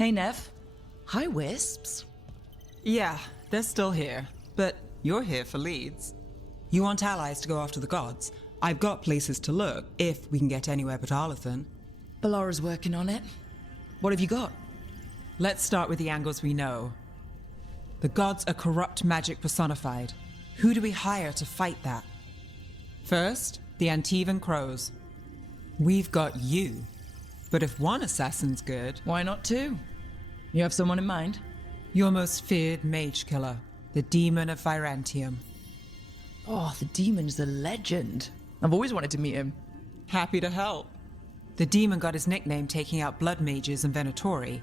Hey, Nev. Hi, Wisps. Yeah, they're still here, but you're here for leads. You want allies to go after the gods? I've got places to look, if we can get anywhere but Arlathan. Ballara's working on it. What have you got? Let's start with the angles we know. The gods are corrupt magic personified. Who do we hire to fight that? First, the Antivan crows. We've got you. But if one assassin's good... Why not two? You have someone in mind? Your most feared mage killer, the Demon of Virantium. Oh, the demon's a legend. I've always wanted to meet him. Happy to help. The demon got his nickname taking out blood mages and Venatori.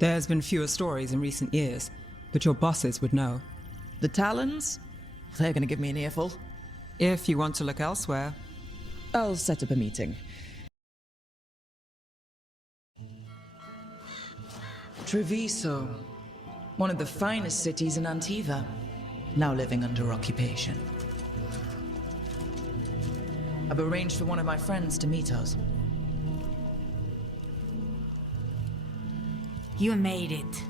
There's been fewer stories in recent years, but your bosses would know. The Talons? They're gonna give me an earful. If you want to look elsewhere. I'll set up a meeting. Treviso, one of the finest cities in Antiva, now living under occupation. I've arranged for one of my friends to meet us. You made it.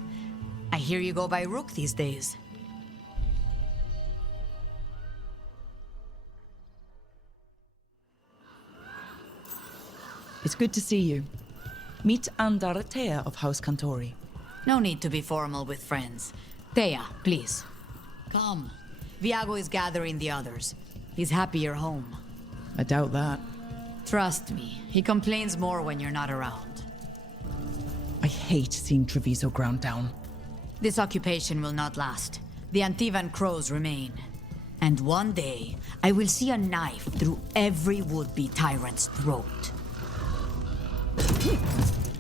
I hear you go by Rook these days. It's good to see you. Meet Andaratea of House Cantori. No need to be formal with friends. Thea, please. Come. Viago is gathering the others. He's happy you're home. I doubt that. Trust me, he complains more when you're not around. I hate seeing Treviso ground down. This occupation will not last. The Antivan crows remain. And one day, I will see a knife through every would-be tyrant's throat.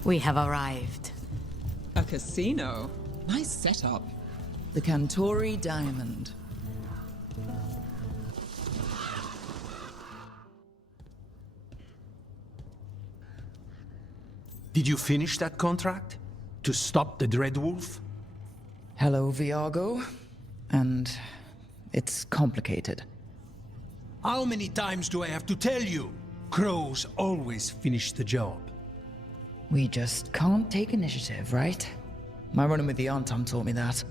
We have arrived. A casino? Nice setup. The Cantori Diamond. Did you finish that contract? To stop the Dread Wolf? Hello, Viago. And it's complicated. How many times do I have to tell you? Crows always finish the job. We just can't take initiative, right? My running with the Anton taught me that.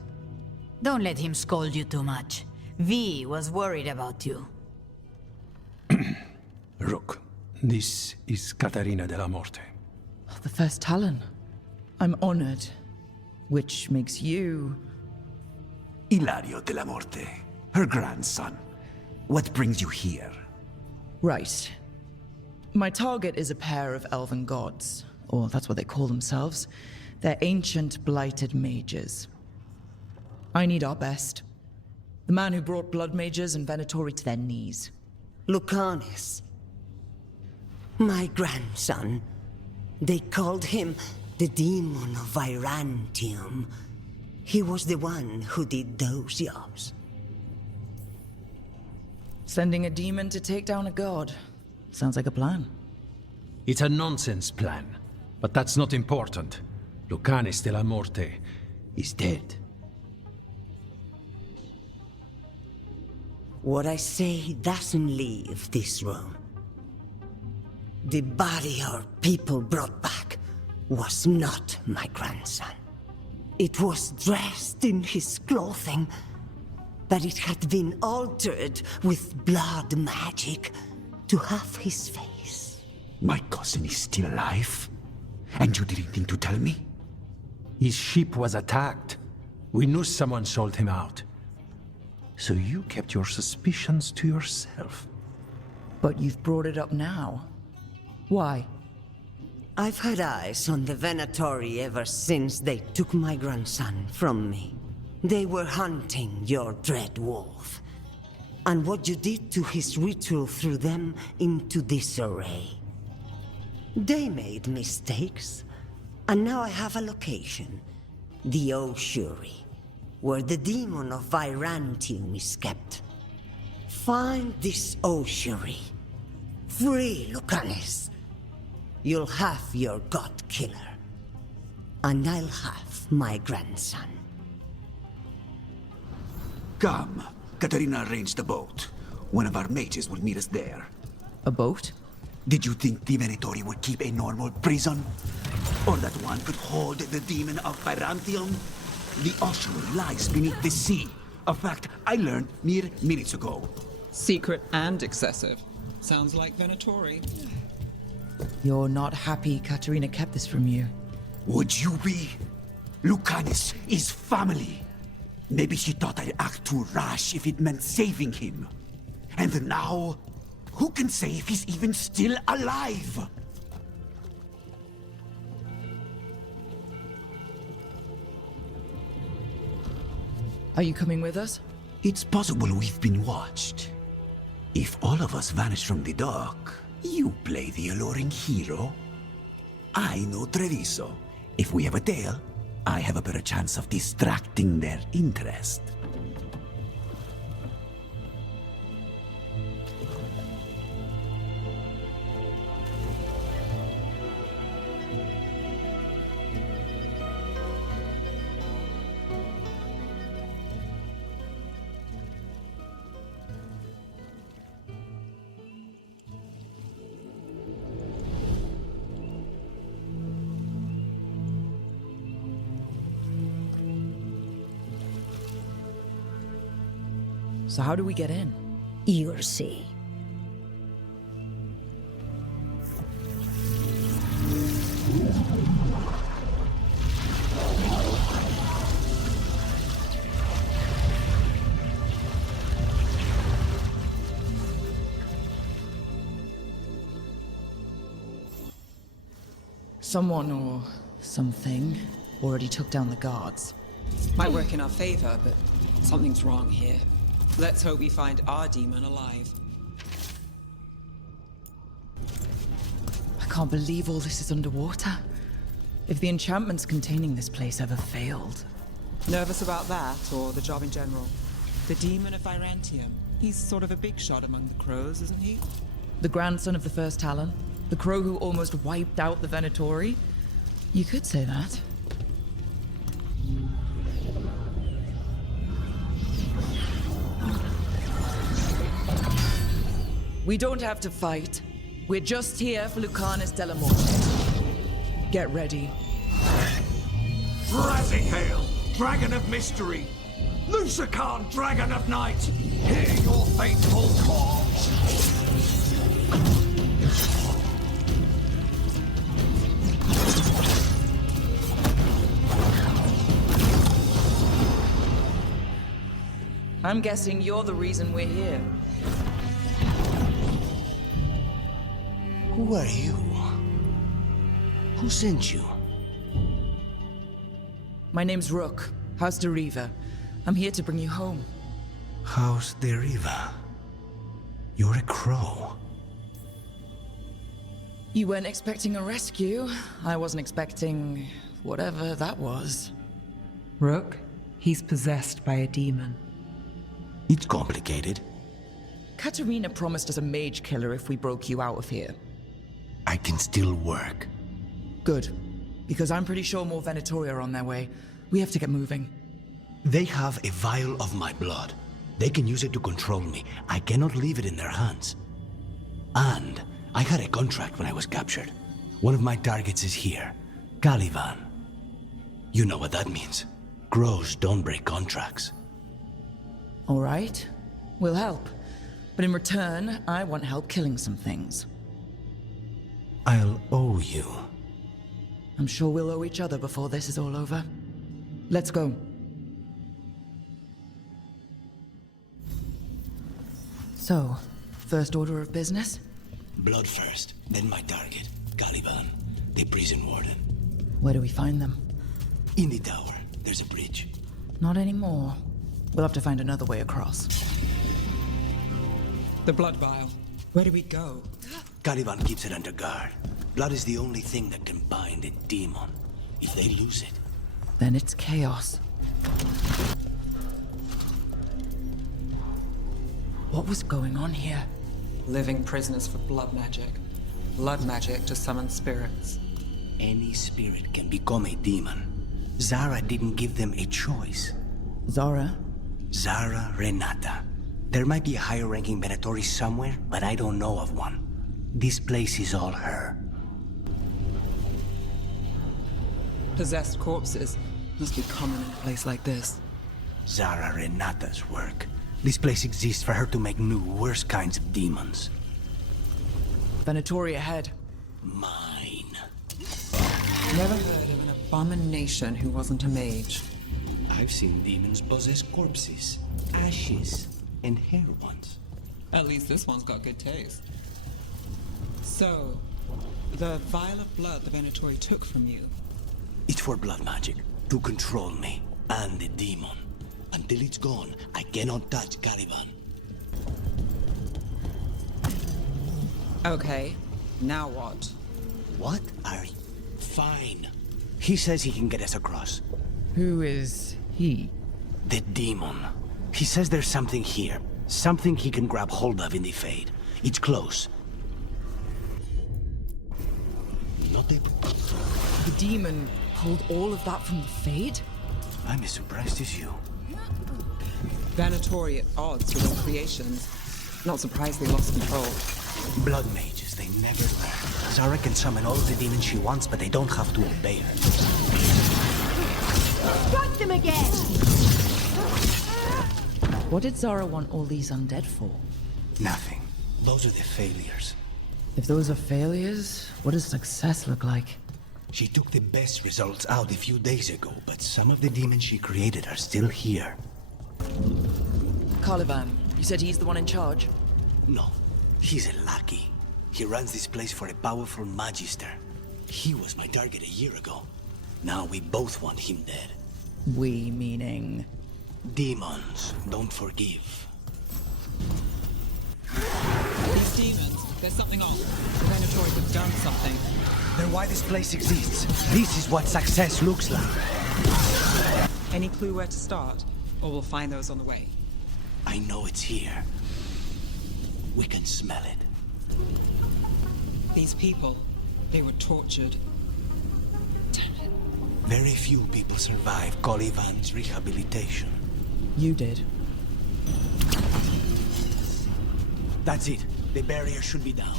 Don't let him scold you too much. V was worried about you. Rook, this is Caterina de la Morte. The first Talon. I'm honored. Which makes you... Ilario de la Morte, her grandson. What brings you here? Right. My target is a pair of elven gods, or that's what they call themselves. They're ancient, blighted mages. I need our best. The man who brought blood mages and Venatori to their knees. Lucanis. My grandson. They called him the Demon of Virantium. He was the one who did those jobs. Sending a demon to take down a god. Sounds like a plan. It's a nonsense plan, but that's not important. Lucanis de la Morte is dead. What I say doesn't leave this room. The body our people brought back was not my grandson. It was dressed in his clothing, but it had been altered with blood magic to have his face. My cousin is still alive? And you didn't think to tell me? His ship was attacked. We knew someone sold him out. So you kept your suspicions to yourself. But you've brought it up now. Why? I've had eyes on the Venatori ever since they took my grandson from me. They were hunting your Dread Wolf. And what you did to his ritual threw them into disarray. They made mistakes, and now I have a location. The Ossuary, where the demon of Virantium is kept. Find this Ossuary. Free Lucanis. You'll have your god killer. And I'll have my grandson. Come. Katerina arranged a boat. One of our mages will meet us there. A boat? Did you think the Venatori would keep a normal prison? Or that one could hold the demon of Byzantium? The ocean lies beneath the sea. A fact I learned mere minutes ago. Secret and excessive. Sounds like Venatori. You're not happy Katerina kept this from you. Would you be? Lucanis is family. Maybe she thought I'd act too rash if it meant saving him. And now, who can say if he's even still alive? Are you coming with us? It's possible we've been watched. If all of us vanish from the dock, you play the alluring hero. I know Treviso. If we have a tail, I have a better chance of distracting their interest. So how do we get in? You'll see. Someone or something already took down the guards. Might work in our favor, but something's wrong here. Let's hope we find our demon alive. I can't believe all this is underwater. If the enchantments containing this place ever failed. Nervous about that, or the job in general? The demon of Byzantium. He's sort of a big shot among the crows, isn't he? The grandson of the first Talon? The crow who almost wiped out the Venatori? You could say that. We don't have to fight. We're just here for Lucanis de la Morte. Get ready. Rising hail, dragon of mystery! Lucanis, dragon of night! Hear your faithful calls! I'm guessing you're the reason we're here. Who are you? Who sent you? My name's Rook, House de Riva. I'm here to bring you home. House de Riva. You're a crow. You weren't expecting a rescue. I wasn't expecting whatever that was. Rook, he's possessed by a demon. It's complicated. Katerina promised us a mage killer if we broke you out of here. I can still work. Good. Because I'm pretty sure more Venatori are on their way. We have to get moving. They have a vial of my blood. They can use it to control me. I cannot leave it in their hands. And I had a contract when I was captured. One of my targets is here. Caliban. You know what that means. Crows don't break contracts. All right. We'll help. But in return, I want help killing some things. I'll owe you. I'm sure we'll owe each other before this is all over. Let's go. So, first order of business? Blood first, then my target. Caliban, the prison warden. Where do we find them? In the tower, there's a bridge. Not anymore. We'll have to find another way across. The blood vial. Where do we go? Caliban keeps it under guard. Blood is the only thing that can bind a demon. If they lose it... Then it's chaos. What was going on here? Living prisoners for blood magic. Blood magic to summon spirits. Any spirit can become a demon. Zara didn't give them a choice. Zara? Zara Renata. There might be a higher-ranking Venatori somewhere, but I don't know of one. This place is all her. Possessed corpses must be common in a place like this. Zara Renata's work. This place exists for her to make new, worse kinds of demons. Venatori ahead. Mine. Never heard of an abomination who wasn't a mage. I've seen demons possess corpses, ashes, and hair ones. At least this one's got good taste. So, the vial of blood the Venatori took from you. It's for blood magic, to control me, and the demon. Until it's gone, I cannot touch Caliban. Okay, now what? What are you? Fine. He says he can get us across. Who is he? The demon. He says there's something here. Something he can grab hold of in the Fade. It's close. Not able. The demon pulled all of that from the Fade? I'm as surprised as you. Venatori at odds with all creations. Not surprised they lost control. Blood mages, they never learn. Zara can summon all the demons she wants, but they don't have to obey her. Strike them again! What did Zara want all these undead for? Nothing. Those are the failures. If those are failures, what does success look like? She took the best results out a few days ago, but some of the demons she created are still here. Caliban, you said he's the one in charge? No, he's a lackey. He runs this place for a powerful magister. He was my target a year ago. Now we both want him dead. We meaning... Demons don't forgive. These demons, there's something off. The Venatori have done something. Then why this place exists? This is what success looks like. Any clue where to start? Or we'll find those on the way. I know it's here. We can smell it. These people, they were tortured. Damn it. Very few people survive Caliban's rehabilitation. You did. That's it. The barrier should be down.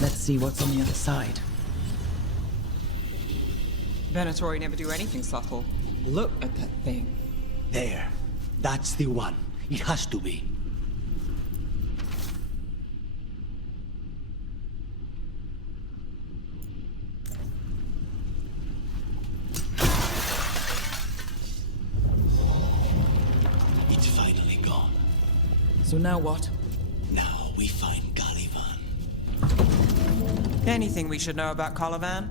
Let's see what's on the other side. Venatori never do anything subtle. Look at that thing. There. That's the one. It has to be. It's finally gone. So now what? Now we find Caliban. Anything we should know about Caliban?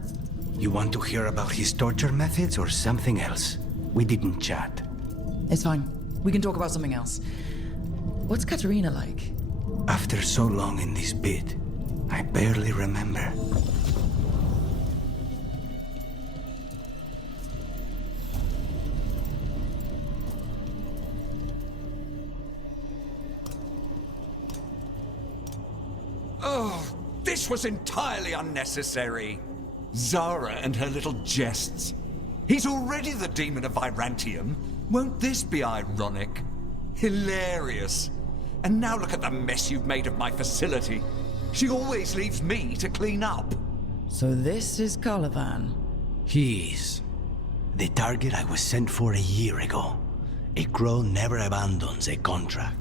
You want to hear about his torture methods or something else? We didn't chat. It's fine. We can talk about something else. What's Katerina like? After so long in this pit, I barely remember. Oh, this was entirely unnecessary. Zara and her little jests. He's already the demon of Virantium. Won't this be ironic? Hilarious. And now look at the mess you've made of my facility. She always leaves me to clean up. So this is Caliban. He is. The target I was sent for a year ago. A crow never abandons a contract.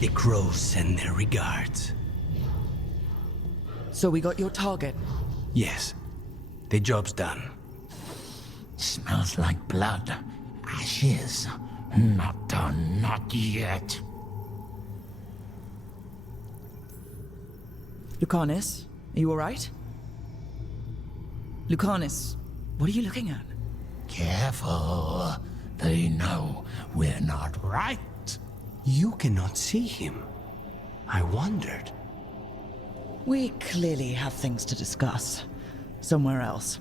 The crows send their regards. So we got your target. Yes. The job's done. Smells like blood. Ashes. Not done, not yet. Lucanis, are you alright? Lucanis, what are you looking at? Careful. They know we're not right. You cannot see him. I wondered. We clearly have things to discuss. Somewhere else.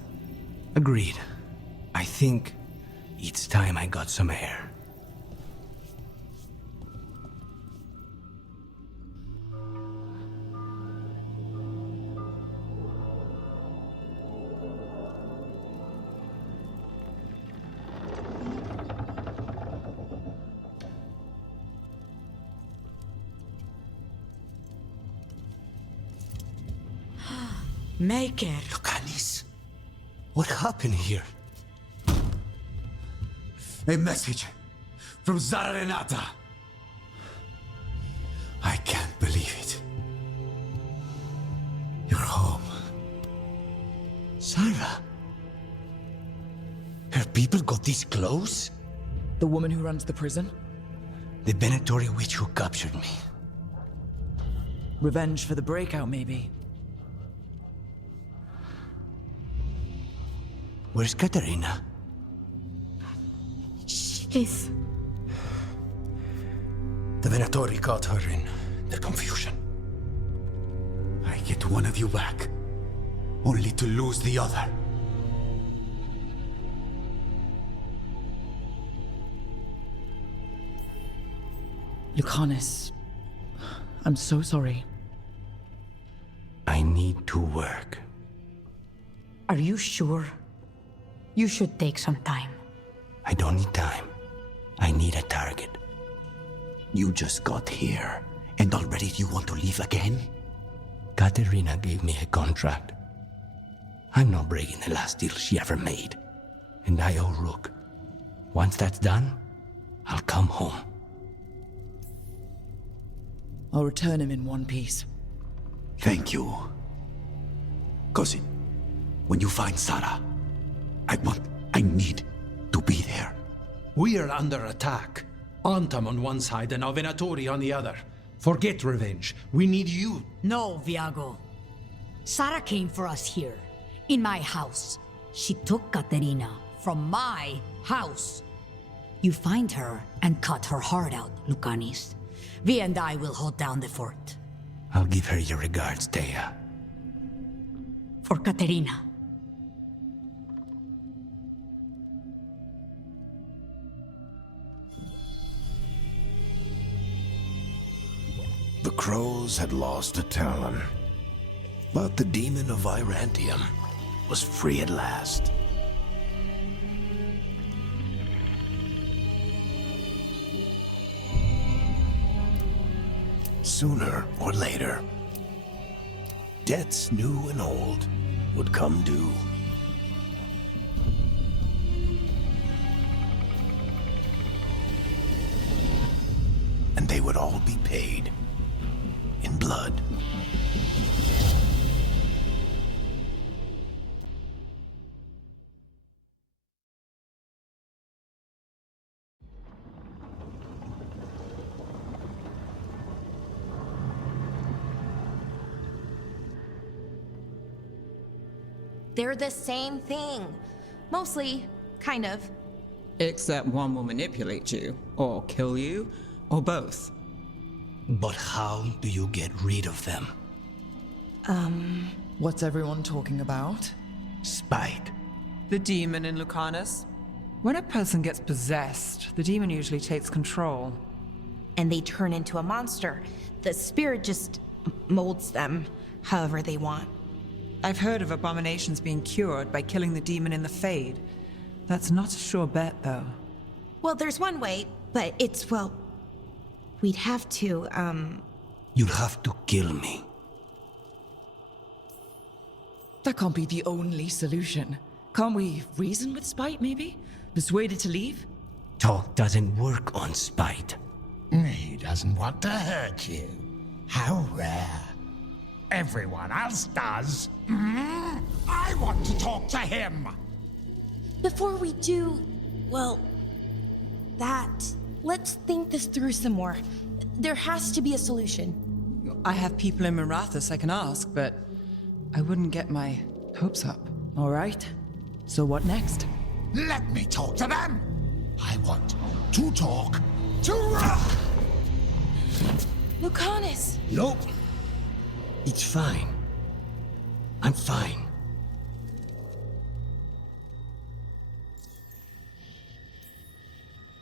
Agreed. I think it's time I got some air. Make it. Lucanis, what happened here? A message from Zara Renata. I can't believe it. You're home. Sarah? Her people got this close? The woman who runs the prison? The Venatori witch who captured me. Revenge for the breakout, maybe. Where's Katerina? She's... The Venatori caught her in their confusion. I get one of you back, only to lose the other. Lucanis, I'm so sorry. I need to work. Are you sure? You should take some time. I don't need time. I need a target. You just got here, and already you want to leave again? Katerina gave me a contract. I'm not breaking the last deal she ever made. And I owe Rook. Once that's done, I'll come home. I'll return him in one piece. Thank you. Cousin, when you find Sarah, I need to be there. We are under attack. Antam on one side and Venatori on the other. Forget revenge. We need you. No, Viago. Sarah came for us here, in my house. She took Katerina from my house. You find her and cut her heart out, Lucanis. Vi and I will hold down the fort. I'll give her your regards, Thea. For Katerina. The crows had lost a talon, but the demon of Virantium was free at last. Sooner or later, debts new and old would come due. And they would all be paid in blood. They're the same thing. Mostly, kind of. Except one will manipulate you, or kill you, or both. But how do you get rid of them? What's everyone talking about? Spite. The demon in Lucanis? When a person gets possessed, the demon usually takes control. And they turn into a monster. The spirit just molds them however they want. I've heard of abominations being cured by killing the demon in the Fade. That's not a sure bet, though. Well, there's one way, but it's, well... We'd have to, You'll have to kill me. That can't be the only solution. Can't we reason with Spite, maybe? Persuade it to leave? Talk doesn't work on spite. He doesn't want to hurt you. How rare. Everyone else does. I want to talk to him. Before we do, well, let's think this through some more. There has to be a solution. I have people in Marathas I can ask, but I wouldn't get my hopes up. All right. So what next? Let me talk to them. I want to talk to Rook. Lucanis! Nope. It's fine. I'm fine.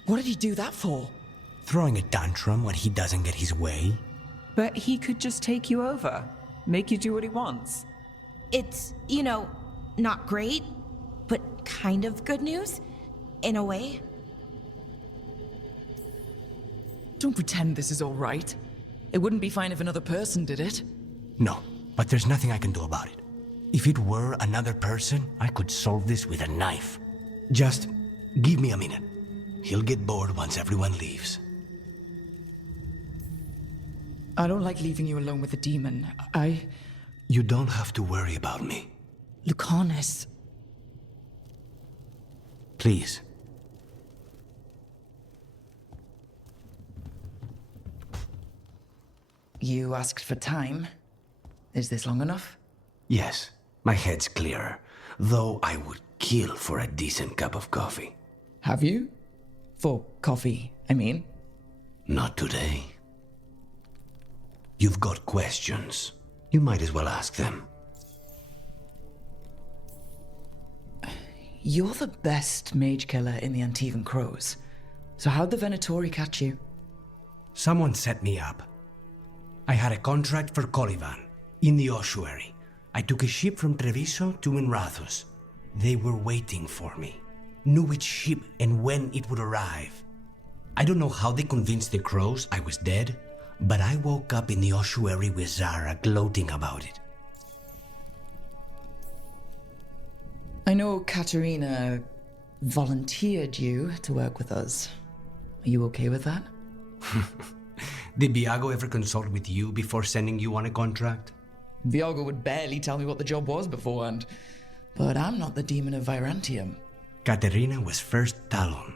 What did he do that for? Throwing a tantrum when he doesn't get his way? But he could just take you over, make you do what he wants. It's, not great, but kind of good news, in a way. Don't pretend this is all right. It wouldn't be fine if another person did it. No, but there's nothing I can do about it. If it were another person, I could solve this with a knife. Just give me a minute. He'll get bored once everyone leaves. I don't like leaving you alone with the demon. You don't have to worry about me. Lucanis. Please. You asked for time. Is this long enough? Yes, my head's clearer. Though I would kill for a decent cup of coffee. Have you? For coffee, I mean. Not today. You've got questions. You might as well ask them. You're the best mage killer in the Antivan Crows. So how'd the Venatori catch you? Someone set me up. I had a contract for Colivan, in the ossuary. I took a ship from Treviso to Minrathus. They were waiting for me. Knew which ship and when it would arrive. I don't know how they convinced the Crows I was dead, but I woke up in the ossuary with Zara gloating about it. I know Katerina volunteered you to work with us. Are you okay with that? Did Viago ever consult with you before sending you on a contract? Viago would barely tell me what the job was beforehand. But I'm not the demon of Virantium. Katerina was first talon.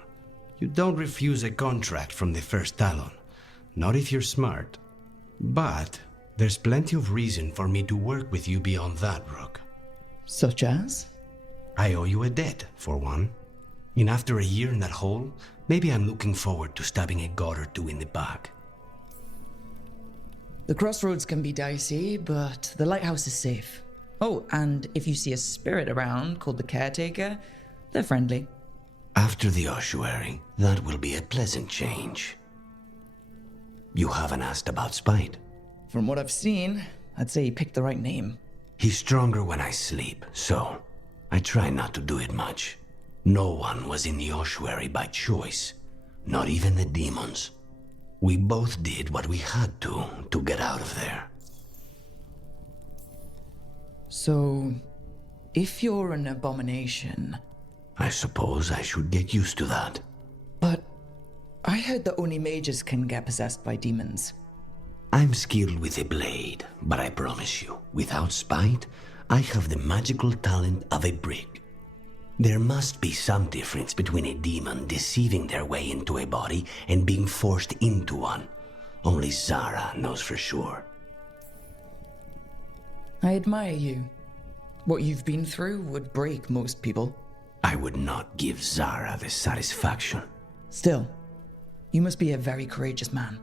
You don't refuse a contract from the first talon. Not if you're smart. But there's plenty of reason for me to work with you beyond that, Rook. Such as? I owe you a debt, for one. And after a year in that hole, maybe I'm looking forward to stabbing a god or two in the back. The crossroads can be dicey, but the lighthouse is safe. Oh, and if you see a spirit around called the Caretaker, they're friendly. After the ossuary, that will be a pleasant change. You haven't asked about Spite. From what I've seen, I'd say he picked the right name. He's stronger when I sleep, so I try not to do it much. No one was in the ossuary by choice, not even the demons. We both did what we had to get out of there. So, if you're an abomination... I suppose I should get used to that. But I heard that only mages can get possessed by demons. I'm skilled with a blade, but I promise you, without Spite, I have the magical talent of a brick. There must be some difference between a demon deceiving their way into a body and being forced into one. Only Zara knows for sure. I admire you. What you've been through would break most people. I would not give Zara the satisfaction. Still, you must be a very courageous man.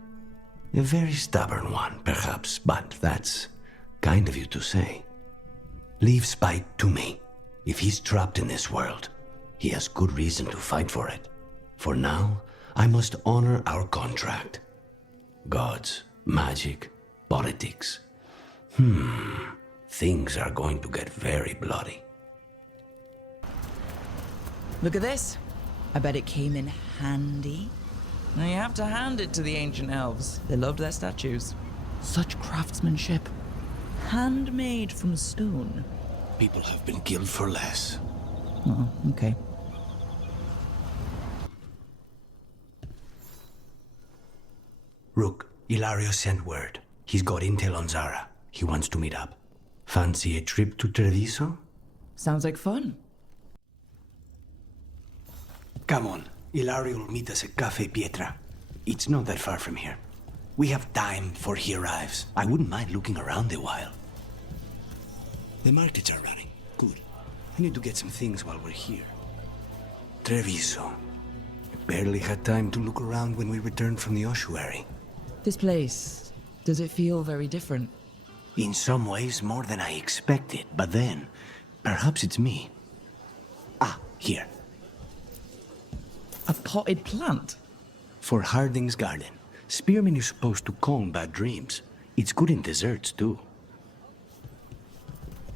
A very stubborn one, perhaps, but that's kind of you to say. Leave Spite to me. If he's trapped in this world, he has good reason to fight for it. For now, I must honor our contract. Gods, magic, politics. Things are going to get very bloody. Look at this. I bet it came in handy. Now you have to hand it to the ancient elves. They loved their statues. Such craftsmanship. Handmade from stone. People have been killed for less. Oh, okay. Rook, Ilario sent word. He's got intel on Zara. He wants to meet up. Fancy a trip to Treviso? Sounds like fun. Come on. Ilario will meet us at Cafe Pietra. It's not that far from here. We have time before he arrives. I wouldn't mind looking around a while. The markets are running. Good. I need to get some things while we're here. Treviso. I barely had time to look around when we returned from the ossuary. This place, does it feel very different? In some ways, more than I expected. But then, perhaps it's me. Ah, here. A potted plant? For Harding's garden. Spearmint is supposed to calm bad dreams. It's good in desserts, too.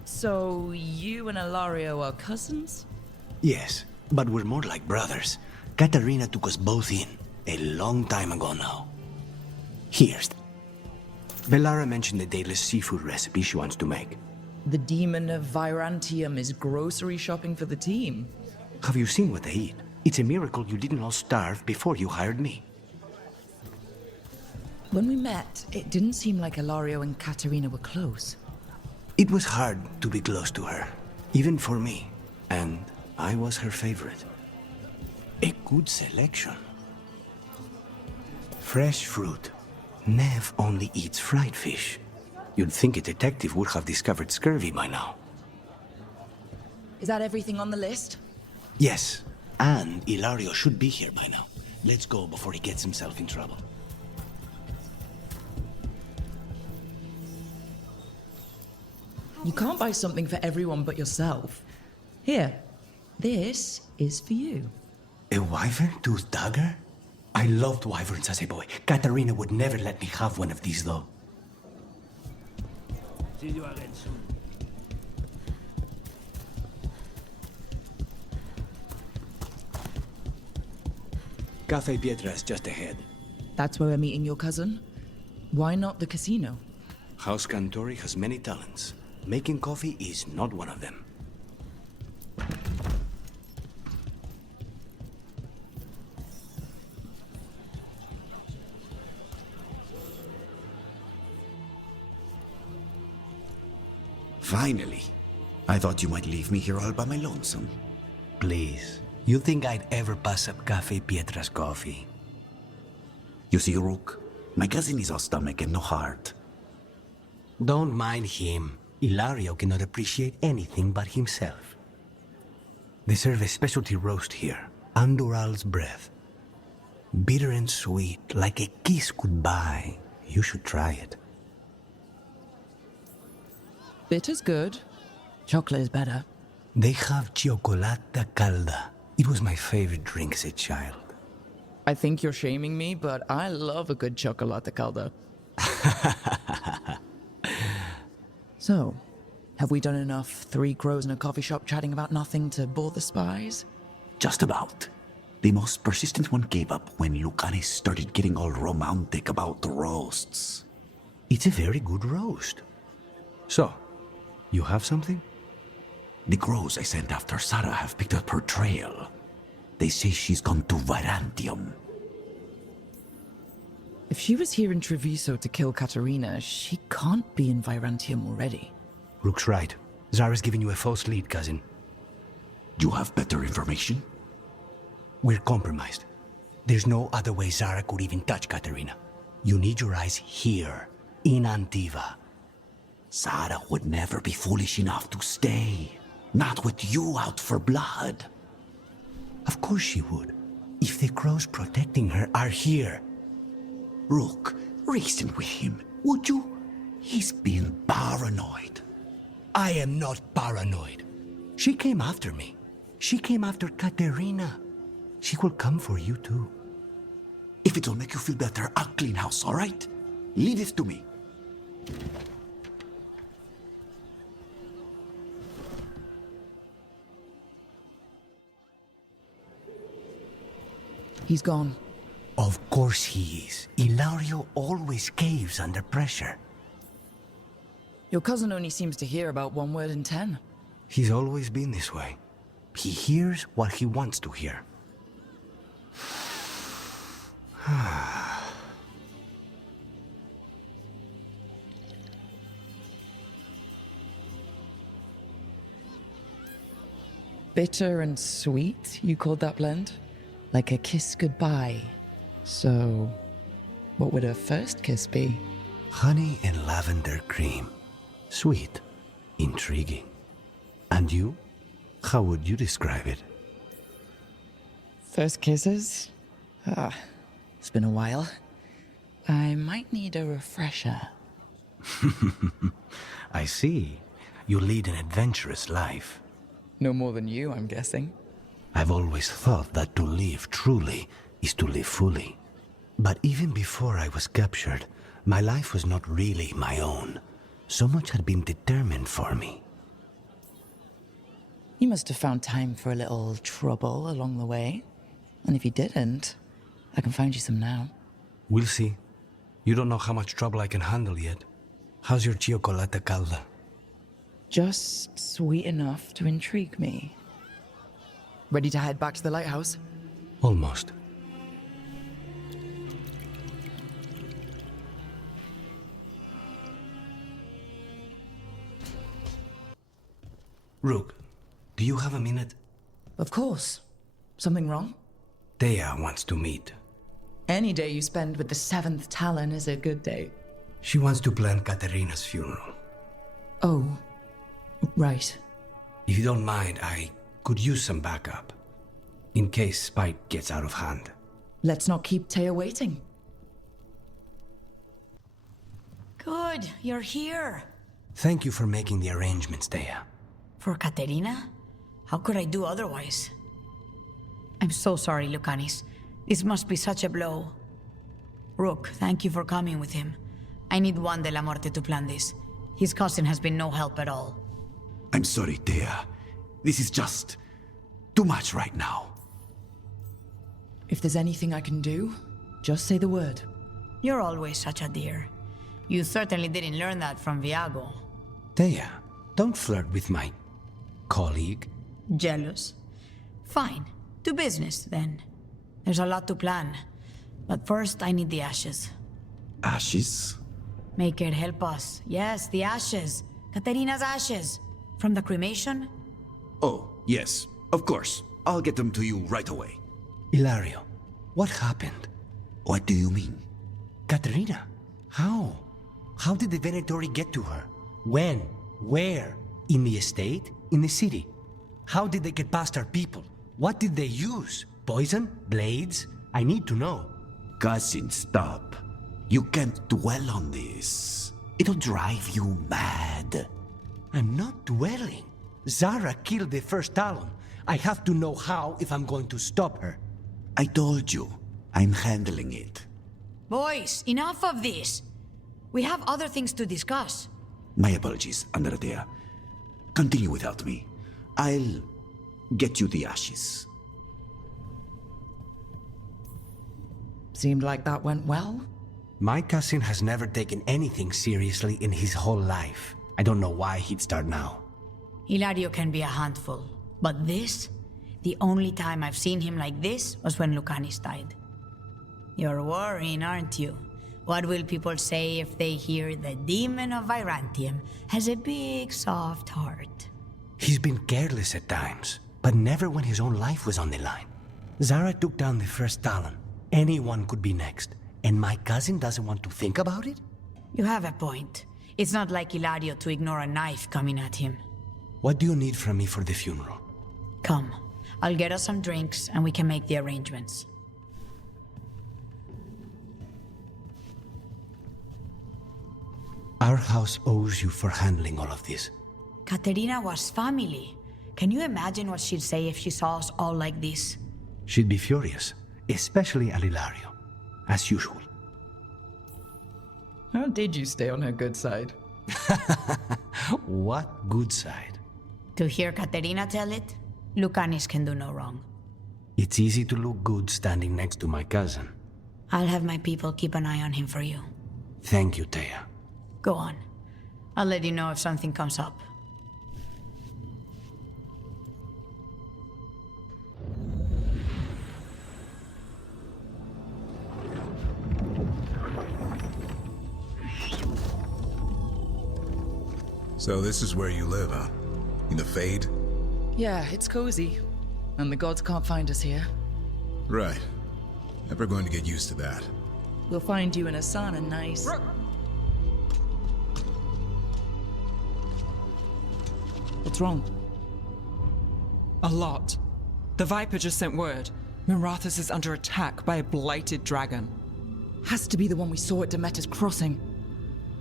So, you and Ilario are cousins? Yes, but we're more like brothers. Katarina took us both in, a long time ago now. Here's... Belara mentioned the daedalus seafood recipe she wants to make. The demon of Virantium is grocery shopping for the team. Have you seen what they eat? It's a miracle you didn't all starve before you hired me. When we met, it didn't seem like Ilario and Katerina were close. It was hard to be close to her, even for me, and I was her favorite. A good selection. Fresh fruit. Nev only eats fried fish. You'd think a detective would have discovered scurvy by now. Is that everything on the list? Yes, and Ilario should be here by now. Let's go before he gets himself in trouble. You can't buy something for everyone but yourself. Here, this is for you. A wyvern-toothed dagger? I loved wyverns as a boy. Katerina would never let me have one of these, though. See you again soon. Cafe Pietra's just ahead. That's where we're meeting your cousin? Why not the casino? House Cantori has many talents. Making coffee is not one of them. Finally. I thought you might leave me here all by my lonesome. Please. You think I'd ever pass up Cafe Pietra's coffee? You see, Rook, my cousin is all stomach and no heart. Don't mind him. Ilario cannot appreciate anything but himself. They serve a specialty roast here, Andoral's breath. Bitter and sweet, like a kiss goodbye. You should try it. Bitter's good. Chocolate is better. They have cioccolata calda. It was my favorite drink as a child. I think you're shaming me, but I love a good chocolate calda. So, have we done enough three crows in a coffee shop chatting about nothing to bore the spies? Just about. The most persistent one gave up when Lucanis started getting all romantic about the roasts. It's a very good roast. So, you have something? The crows I sent after Sarah have picked up her trail. They say she's gone to Virantium. If she was here in Treviso to kill Katerina, she can't be in Virantium already. Rook's right. Zara's giving you a false lead, cousin. You have better information? We're compromised. There's no other way Zara could even touch Katerina. You need your eyes here, in Antiva. Sarah would never be foolish enough to stay. Not with you out for blood. Of course she would. If the crows protecting her are here. Rook, reason with him, would you? He's being paranoid. I am not paranoid. She came after me. She came after Katerina. She will come for you too. If it'll make you feel better, I'll clean house, all right? Leave it to me. He's gone. Of course he is. Ilario always caves under pressure. Your cousin only seems to hear about one word in 10. He's always been this way. He hears what he wants to hear. Bitter and sweet, you called that blend? Like a kiss goodbye. So, what would a first kiss be? Honey and lavender cream. Sweet. Intriguing. And you? How would you describe it? First kisses? It's been a while. I might need a refresher. I see. You lead an adventurous life. No more than you, I'm guessing. I've always thought that to live truly is to live fully. But even before I was captured, my life was not really my own. So much had been determined for me. You must have found time for a little trouble along the way. And if you didn't, I can find you some now. We'll see. You don't know how much trouble I can handle yet. How's your cioccolata calda? Just sweet enough to intrigue me. Ready to head back to the lighthouse? Almost. Rook, do you have a minute? Of course. Something wrong? Thea wants to meet. Any day you spend with the 7th Talon is a good day. She wants to plan Katerina's funeral. Oh, right. If you don't mind, I could use some backup. In case Spike gets out of hand. Let's not keep Taya waiting. Good, you're here. Thank you for making the arrangements, Thea. For Katerina? How could I do otherwise? I'm so sorry, Lucanis. This must be such a blow. Rook, thank you for coming with him. I need Juan de la Muerte to plan this. His cousin has been no help at all. I'm sorry, Thea. This is just too much right now. If there's anything I can do, just say the word. You're always such a dear. You certainly didn't learn that from Viago. Thea, don't flirt with my colleague. Jealous? Fine. To business, then. There's a lot to plan. But first, I need the ashes. Ashes? Make it help us. Yes, the ashes. Katerina's ashes. From the cremation? Oh, yes, of course. I'll get them to you right away. Hilario, what happened? What do you mean? Katerina, how? How did the Venatori get to her? When? Where? In the estate? In the city? How did they get past our people? What did they use? Poison? Blades? I need to know. Cousin, stop. You can't dwell on this. It'll drive you mad. I'm not dwelling. Zara killed the first Talon. I have to know how if I'm going to stop her. I told you, I'm handling it. Boys, enough of this. We have other things to discuss. My apologies, Andrea. Continue without me. I'll get you the ashes. Seemed like that went well. My cousin has never taken anything seriously in his whole life. I don't know why he'd start now. Hilario can be a handful, but this? The only time I've seen him like this was when Lucanis died. You're worrying, aren't you? What will people say if they hear the demon of Virantium has a big, soft heart? He's been careless at times, but never when his own life was on the line. Zara took down the first Talon. Anyone could be next, and my cousin doesn't want to think about it? You have a point. It's not like Hilario to ignore a knife coming at him. What do you need from me for the funeral? Come, I'll get us some drinks and we can make the arrangements. Our house owes you for handling all of this. Katerina was family. Can you imagine what she'd say if she saw us all like this? She'd be furious, especially at Hilario, as usual. How did you stay on her good side? What good side? To hear Katerina tell it, Lucanis can do no wrong. It's easy to look good standing next to my cousin. I'll have my people keep an eye on him for you. Thank you, Thea. Go on. I'll let you know if something comes up. So this is where you live, huh? In the Fade? Yeah, it's cozy. And the gods can't find us here. Right. Never going to get used to that. We'll find you in a sauna nice. Rook! What's wrong? A lot. The Viper just sent word. Mirathus is under attack by a blighted dragon. Has to be the one we saw at Demeter's Crossing.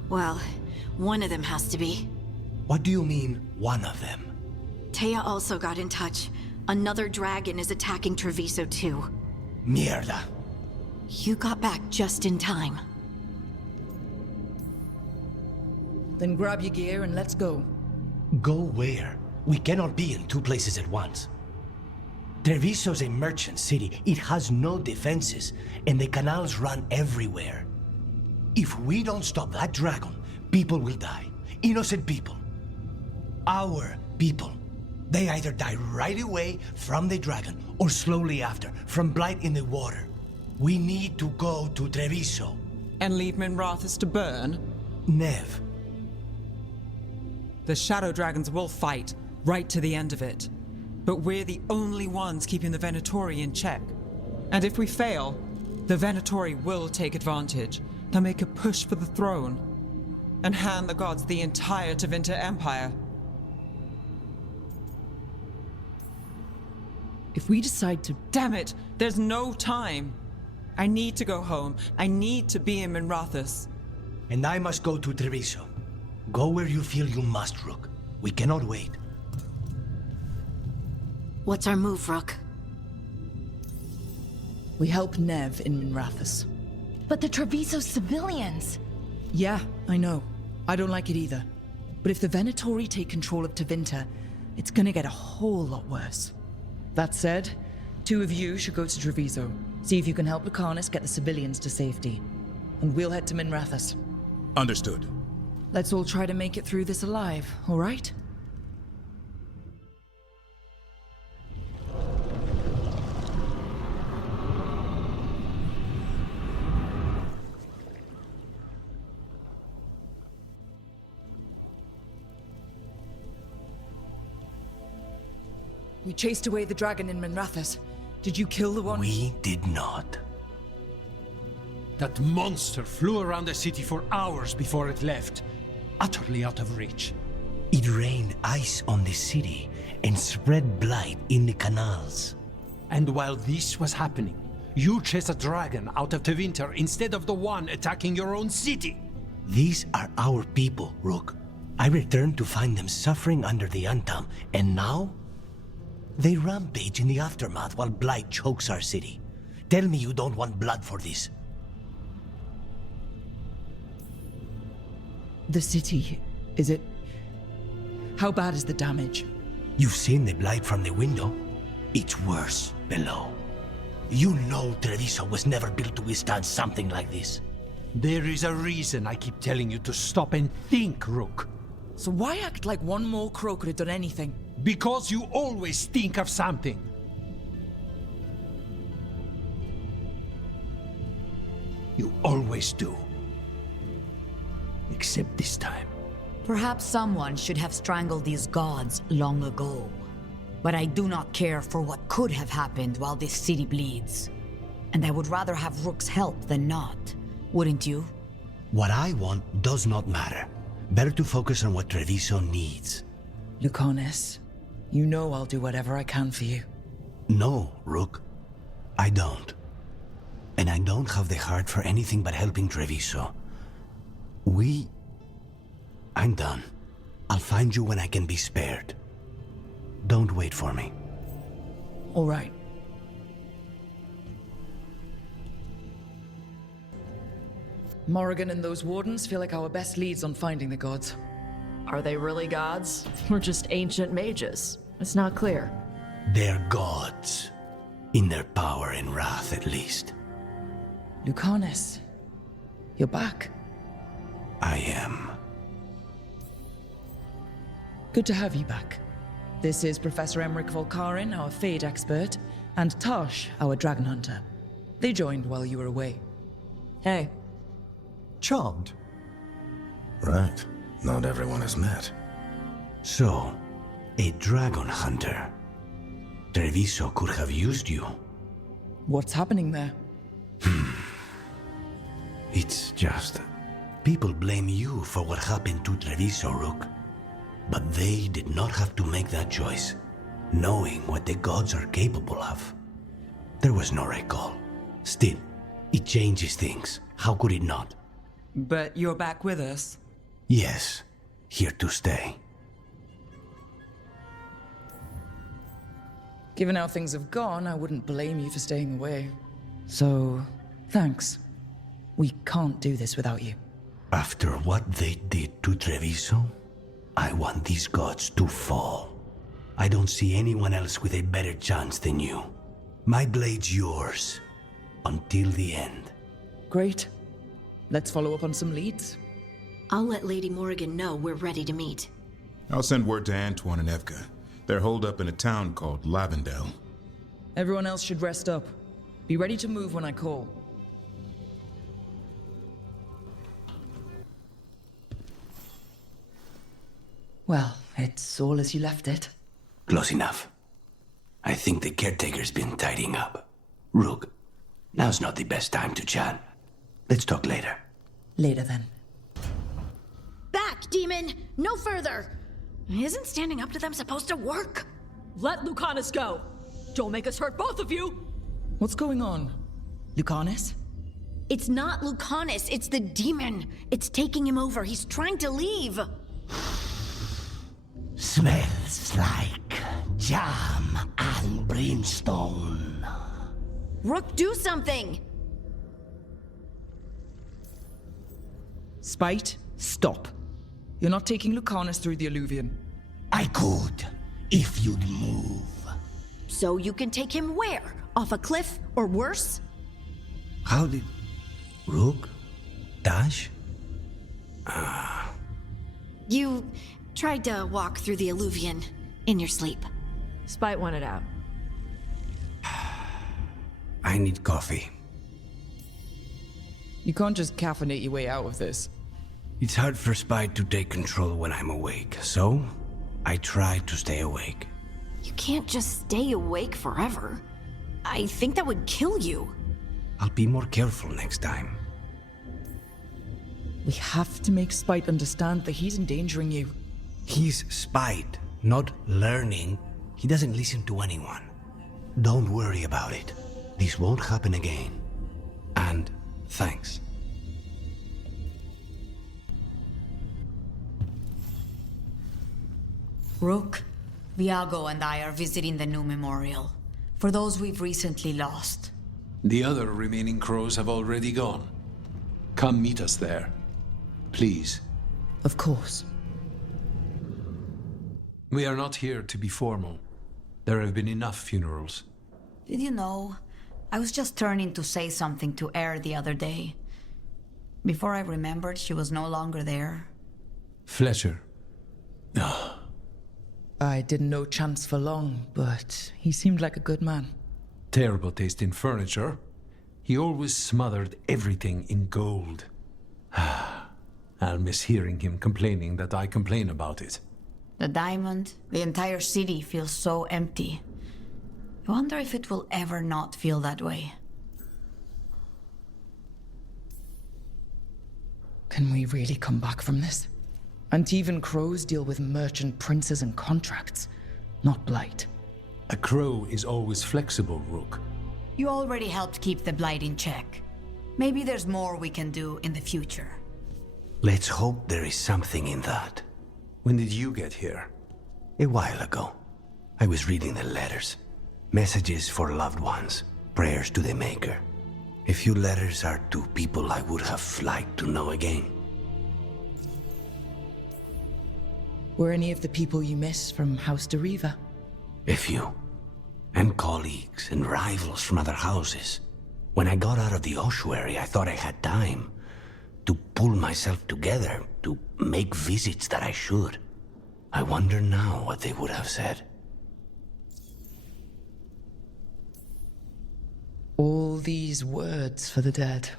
Well, one of them has to be. What do you mean, one of them? Taya also got in touch. Another dragon is attacking Treviso too. Mierda. You got back just in time. Then grab your gear and let's go. Go where? We cannot be in two places at once. Treviso's a merchant city. It has no defenses, and the canals run everywhere. If we don't stop that dragon, people will die. Innocent people. our people. They either die right away from the dragon or slowly after, from blight in the water. We need to go to Treviso. And leave Minrathous to burn? Nev. The Shadow Dragons will fight, right to the end of it. But we're the only ones keeping the Venatori in check. And if we fail, the Venatori will take advantage. They'll make a push for the throne, and hand the gods the entire Tevinter Empire. If we decide to... Damn it! There's no time! I need to go home. I need to be in Minrathous. And I must go to Treviso. Go where you feel you must, Rook. We cannot wait. What's our move, Rook? We help Nev in Minrathous. But the Treviso civilians! Yeah, I know. I don't like it either. But if the Venatori take control of Tevinter, it's gonna get a whole lot worse. That said, 2 of you should go to Treviso. See if you can help Lucanis get the civilians to safety. And we'll head to Minrathous. Understood. Let's all try to make it through this alive, all right? We chased away the dragon in Minrathous. Did you kill the one? We did not. That monster flew around the city for hours before it left, utterly out of reach. It rained ice on the city and spread blight in the canals. And while this was happening, you chased a dragon out of Tevinter instead of the one attacking your own city. These are our people, Rook. I returned to find them suffering under the Antam, and now? They rampage in the aftermath while blight chokes our city. Tell me you don't want blood for this. The city, is it... How bad is the damage? You've seen the blight from the window. It's worse below. You know Treviso was never built to withstand something like this. There is a reason I keep telling you to stop and think, Rook. So why act like one more crow could have done anything? Because you always think of something. You always do. Except this time. Perhaps someone should have strangled these gods long ago. But I do not care for what could have happened while this city bleeds. And I would rather have Rook's help than not. Wouldn't you? What I want does not matter. Better to focus on what Treviso needs. Lucanis, you know I'll do whatever I can for you. No, Rook. I don't. And I don't have the heart for anything but helping Treviso. I'm done. I'll find you when I can be spared. Don't wait for me. All right. Morrigan and those wardens feel like our best leads on finding the gods. Are they really gods? Or just ancient mages? It's not clear. They're gods. In their power and wrath, at least. Lucanis, you're back. I am. Good to have you back. This is Professor Emmerich Volkarin, our Fade expert, and Tosh, our dragon hunter. They joined while you were away. Hey. Charmed. Right. Not everyone has met. So, a dragon hunter. Treviso could have used you. What's happening there? It's just... people blame you for what happened to Treviso, Rook. But they did not have to make that choice, knowing what the gods are capable of. There was no recall. Still, it changes things. How could it not? But you're back with us? Yes, here to stay. Given how things have gone, I wouldn't blame you for staying away. So, thanks. We can't do this without you. After what they did to Treviso, I want these gods to fall. I don't see anyone else with a better chance than you. My blade's yours, until the end. Great. Let's follow up on some leads. I'll let Lady Morrigan know we're ready to meet. I'll send word to Antoine and Evka. They're holed up in a town called Lavendel. Everyone else should rest up. Be ready to move when I call. Well, it's all as you left it. Close enough. I think the caretaker's been tidying up. Rook, now's not the best time to chat. Let's talk later. Later then. Back, demon! No further! Isn't standing up to them supposed to work? Let Lucanis go! Don't make us hurt both of you! What's going on? Lucanis? It's not Lucanis, it's the demon. It's taking him over. He's trying to leave. Smells like jam and brimstone. Rook, do something! Spite, stop. You're not taking Lucanis through the Alluvion. I could, if you'd move. So you can take him where? Off a cliff, or worse? How did... Rook? Dash? You tried to walk through the Alluvion in your sleep. Spite wanted out. I need coffee. You can't just caffeinate your way out of this. It's hard for Spite to take control when I'm awake, so I try to stay awake. You can't just stay awake forever. I think that would kill you. I'll be more careful next time. We have to make Spite understand that he's endangering you. He's Spite, not learning. He doesn't listen to anyone. Don't worry about it. This won't happen again. And thanks. Rook, Viago and I are visiting the new memorial. For those we've recently lost. The other remaining crows have already gone. Come meet us there. Please. Of course. We are not here to be formal. There have been enough funerals. Did you know? I was just turning to say something to Air the other day. Before I remembered, she was no longer there. Fletcher. I didn't know Chance for long, but he seemed like a good man. Terrible taste in furniture. He always smothered everything in gold. I'll miss hearing him complaining that I complain about it. The diamond, the entire city feels so empty. I wonder if it will ever not feel that way. Can we really come back from this? Antivan crows deal with merchant princes and contracts, not blight. A crow is always flexible, Rook. You already helped keep the blight in check. Maybe there's more we can do in the future. Let's hope there is something in that. When did you get here? A while ago. I was reading the letters. Messages for loved ones. Prayers to the Maker. A few letters are to people I would have liked to know again. Were any of the people you miss from House de Riva? A few. And colleagues and rivals from other houses. When I got out of the ossuary, I thought I had time to pull myself together, to make visits that I should. I wonder now what they would have said. All these words for the dead.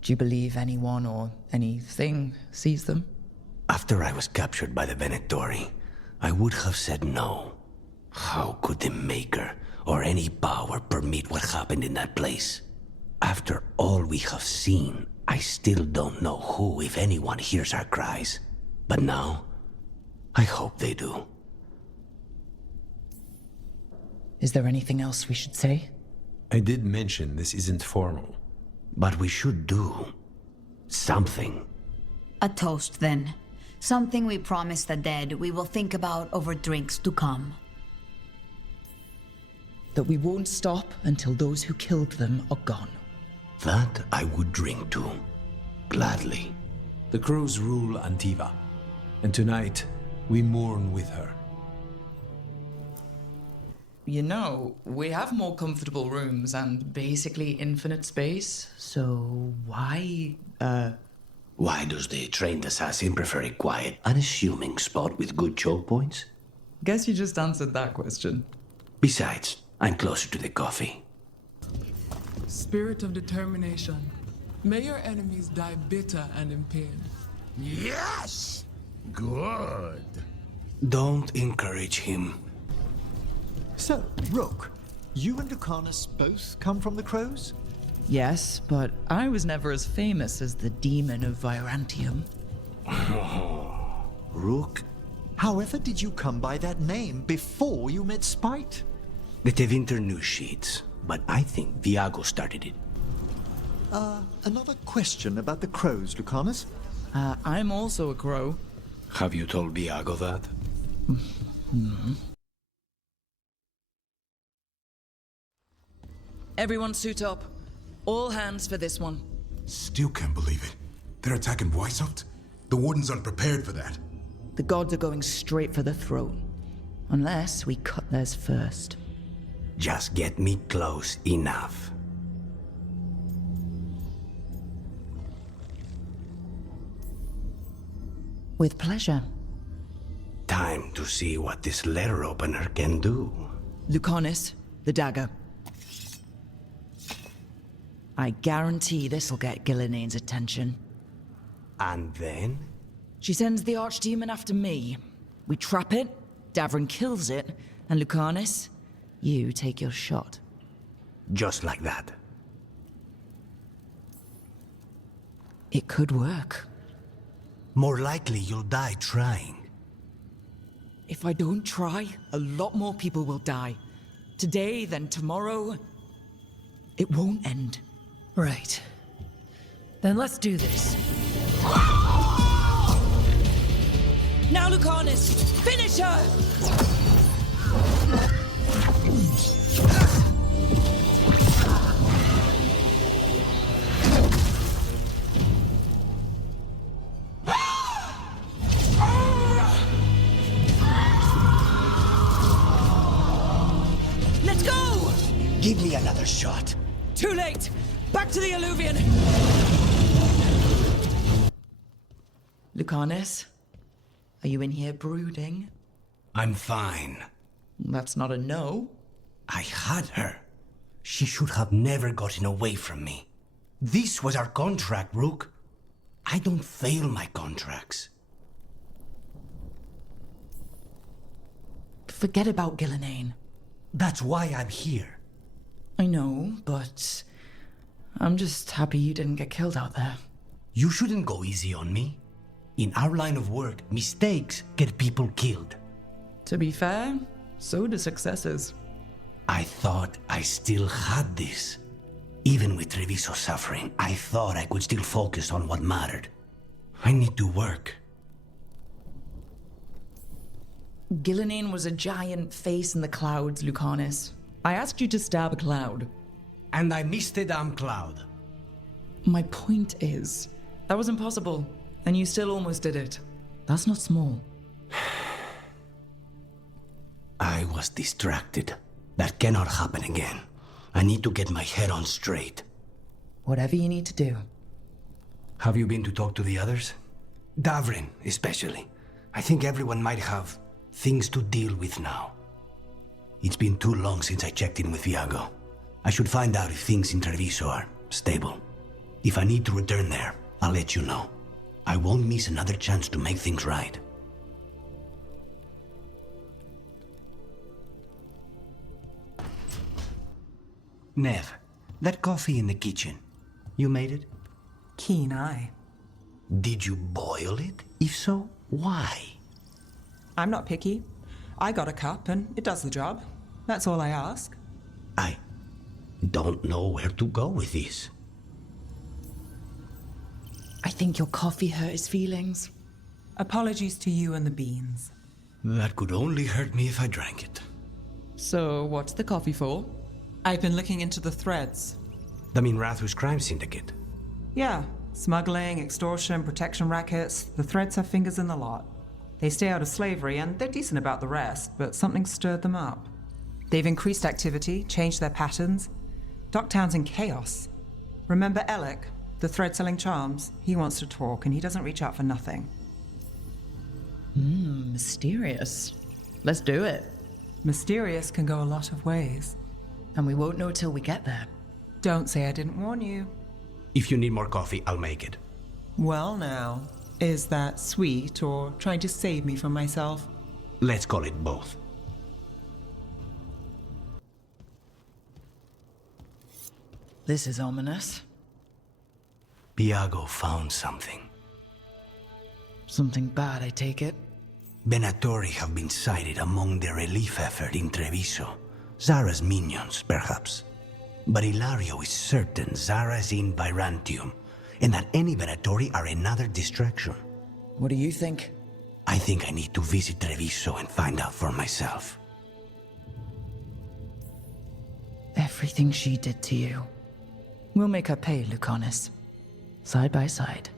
Do you believe anyone or anything sees them? After I was captured by the Venatori, I would have said no. How could the Maker or any power permit what happened in that place? After all we have seen, I still don't know who, if anyone, hears our cries. But now, I hope they do. Is there anything else we should say? I did mention this isn't formal. But we should do something. A toast, then. Something we promise the dead we will think about over drinks to come. That we won't stop until those who killed them are gone. That I would drink to. Gladly. The crows rule Antiva, and tonight we mourn with her. You know, we have more comfortable rooms and basically infinite space, so why Why does the trained assassin prefer a quiet, unassuming spot with good choke points? Guess you just answered that question. Besides, I'm closer to the coffee. Spirit of determination. May your enemies die bitter and in pain. Yes! Good. Don't encourage him. So, Rook, you and Lucanis both come from the Crows? Yes, but I was never as famous as the demon of Virantium. Rook? However did you come by that name before you met Spite? The Tevinter news sheets, but I think Viago started it. Another question about the Crows, Lucanis. I'm also a crow. Have you told Viago that? Everyone suit up. All hands for this one. Still can't believe it. They're attacking Weishaupt? The Warden's unprepared for that. The gods are going straight for the throne. Unless we cut theirs first. Just get me close enough. With pleasure. Time to see what this letter opener can do. Lucanis, the dagger. I guarantee this'll get Gilinane's attention. And then? She sends the archdemon after me. We trap it, Davrin kills it, and Lucanis, you take your shot. Just like that. It could work. More likely you'll die trying. If I don't try, a lot more people will die. Today, then tomorrow. It won't end. Right. Then let's do this. Now, Lucanis! Finish her! Let's go! Give me another shot. Too late! Back to the alluvion! Lucanis, are you in here brooding? I'm fine. That's not a no. I had her. She should have never gotten away from me. This was our contract, Rook. I don't fail my contracts. Forget about Gilinane. That's why I'm here. I know, but I'm just happy you didn't get killed out there. You shouldn't go easy on me. In our line of work, mistakes get people killed. To be fair, so do successes. I thought I still had this. Even with Treviso suffering, I thought I could still focus on what mattered. I need to work. Gilinane was a giant face in the clouds, Lucanis. I asked you to stab a cloud. And I missed the damn cloud. My point is, that was impossible, and you still almost did it. That's not small. I was distracted. That cannot happen again. I need to get my head on straight. Whatever you need to do. Have you been to talk to the others? Davrin, especially. I think everyone might have things to deal with now. It's been too long since I checked in with Viago. I should find out if things in Treviso are stable. If I need to return there, I'll let you know. I won't miss another chance to make things right. Nev, that coffee in the kitchen, you made it? Keen eye. Did you boil it? If so, why? I'm not picky. I got a cup and it does the job. That's all I ask. I don't know where to go with this. I think your coffee hurt his feelings. Apologies to you and the beans. That could only hurt me if I drank it. So, what's the coffee for? I've been looking into the threads. The Minrathu's crime syndicate. Yeah, smuggling, extortion, protection rackets. The threads have fingers in the lot. They stay out of slavery and they're decent about the rest, but something stirred them up. They've increased activity, changed their patterns. Docktown's in chaos. Remember Alec, The thread selling charms. He wants to talk, and he doesn't reach out for nothing. Mysterious. Let's do it. Mysterious can go a lot of ways. And we won't know till we get there. Don't say I didn't warn you. If you need more coffee, I'll make it. Well now, is that sweet or trying to save me from myself? Let's call it both. This is ominous. Piago found something. Something bad, I take it? Venatori have been sighted among the relief effort in Treviso. Zara's minions, perhaps. But Ilario is certain Zara is in Byzantium, and that any Venatori are another distraction. What do you think? I think I need to visit Treviso and find out for myself. Everything she did to you. We'll make her pay, Lucanis. Side by side.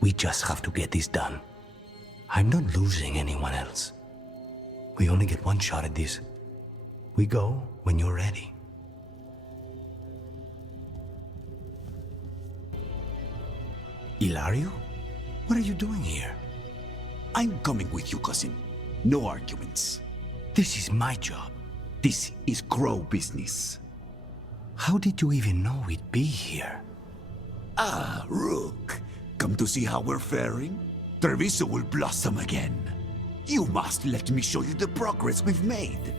We just have to get this done. I'm not losing anyone else. We only get one shot at this. We go when you're ready. Ilario? What are you doing here? I'm coming with you, cousin. No arguments. This is my job. This is Crow business. How did you even know we'd be here? Ah, Rook. Come to see how we're faring? Treviso will blossom again. You must let me show you the progress we've made.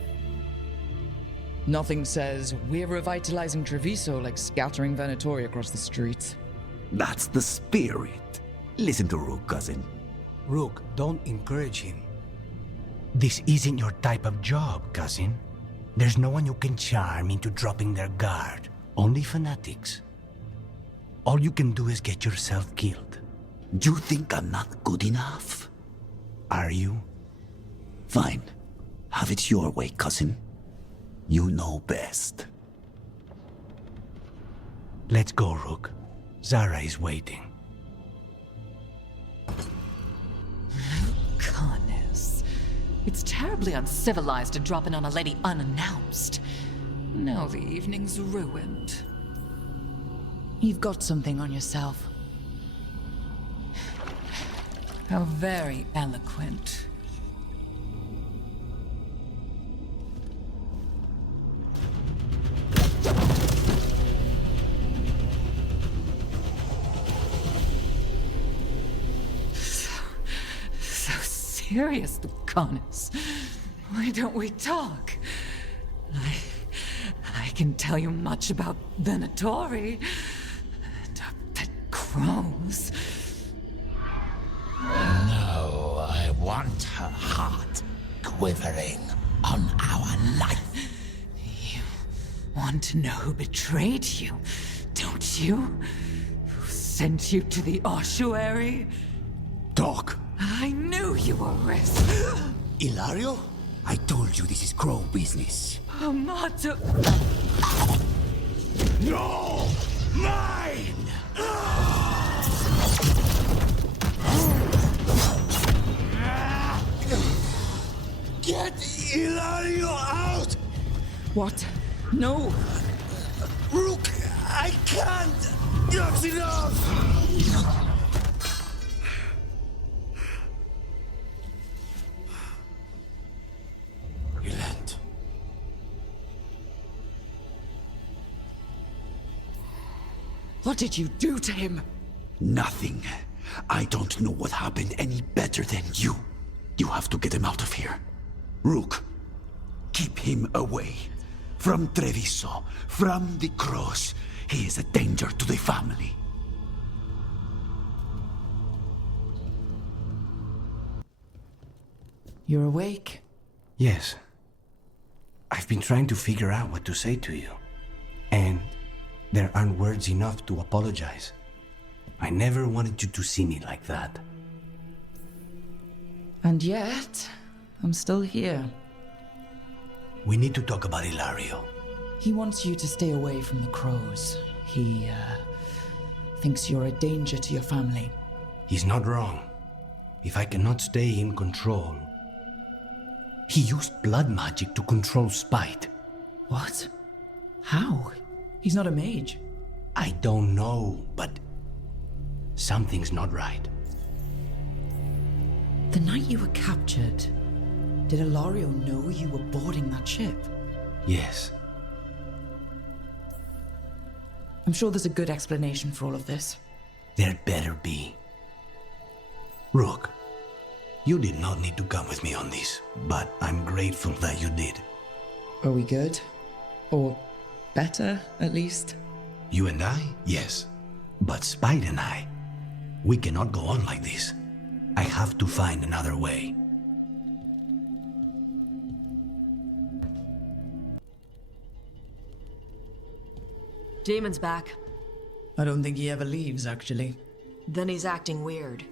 Nothing says we're revitalizing Treviso like scattering Venatori across the streets. That's the spirit. Listen to Rook, cousin. Rook, don't encourage him. This isn't your type of job, cousin. There's no one you can charm into dropping their guard. Only fanatics. All you can do is get yourself killed. You think I'm not good enough? Are you? Fine. Have it your way, cousin. You know best. Let's go, Rook. Zara is waiting. Lucanis. It's terribly uncivilized to drop in on a lady unannounced. Now the evening's ruined. You've got something on yourself. How very eloquent. So serious, Lucanis. Why don't we talk? I can tell you much about Venatori and our pet crows. No, I want her heart quivering on our life. You want to know who betrayed you, don't you? Who sent you to the ossuary? Talk. I knew you were risk. Ilario? I told you this is Crow business. Amato. No! Mine! Get Ilario out! What? No! Rook, I can't! That's enough! Relent. What did you do to him? Nothing. I don't know what happened any better than you. You have to get him out of here. Rook, keep him away. From Treviso, from the cross. He is a danger to the family. You're awake? Yes. I've been trying to figure out what to say to you. And there aren't words enough to apologize. I never wanted you to see me like that. And yet, I'm still here. We need to talk about Ilario. He wants you to stay away from the crows. He, thinks you're a danger to your family. He's not wrong. If I cannot stay in control... He used blood magic to control spite. What? How? He's not a mage. I don't know, but Something's not right. The night you were captured, did Ilario know you were boarding that ship? Yes. I'm sure there's a good explanation for all of this. There better be. Rook, you did not need to come with me on this, but I'm grateful that you did. Are we good? Or better, at least? You and I? Yes. But Spite and I, we cannot go on like this. I have to find another way. Demon's back. I don't think he ever leaves, actually. Then he's acting weird.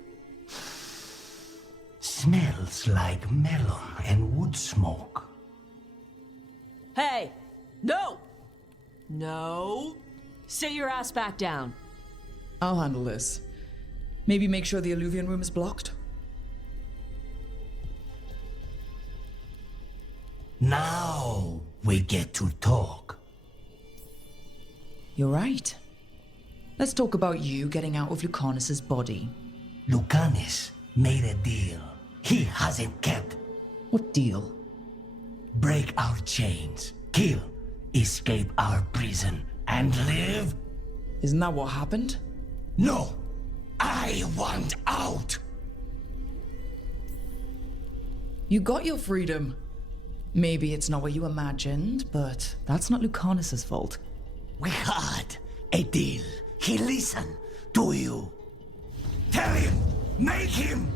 Smells like melon and wood smoke. Hey! No! No! Sit your ass back down. I'll handle this. Maybe make sure the Alluvion room is blocked? Now we get to talk. You're right. Let's talk about you getting out of Lucanis's body. Lucanis made a deal he hasn't kept. What deal? Break our chains, kill, escape our prison, and live? Isn't that what happened? No! I want out! You got your freedom. Maybe it's not what you imagined, but that's not Lucanis's fault. We had a deal. He listened to you. Tell him! Make him!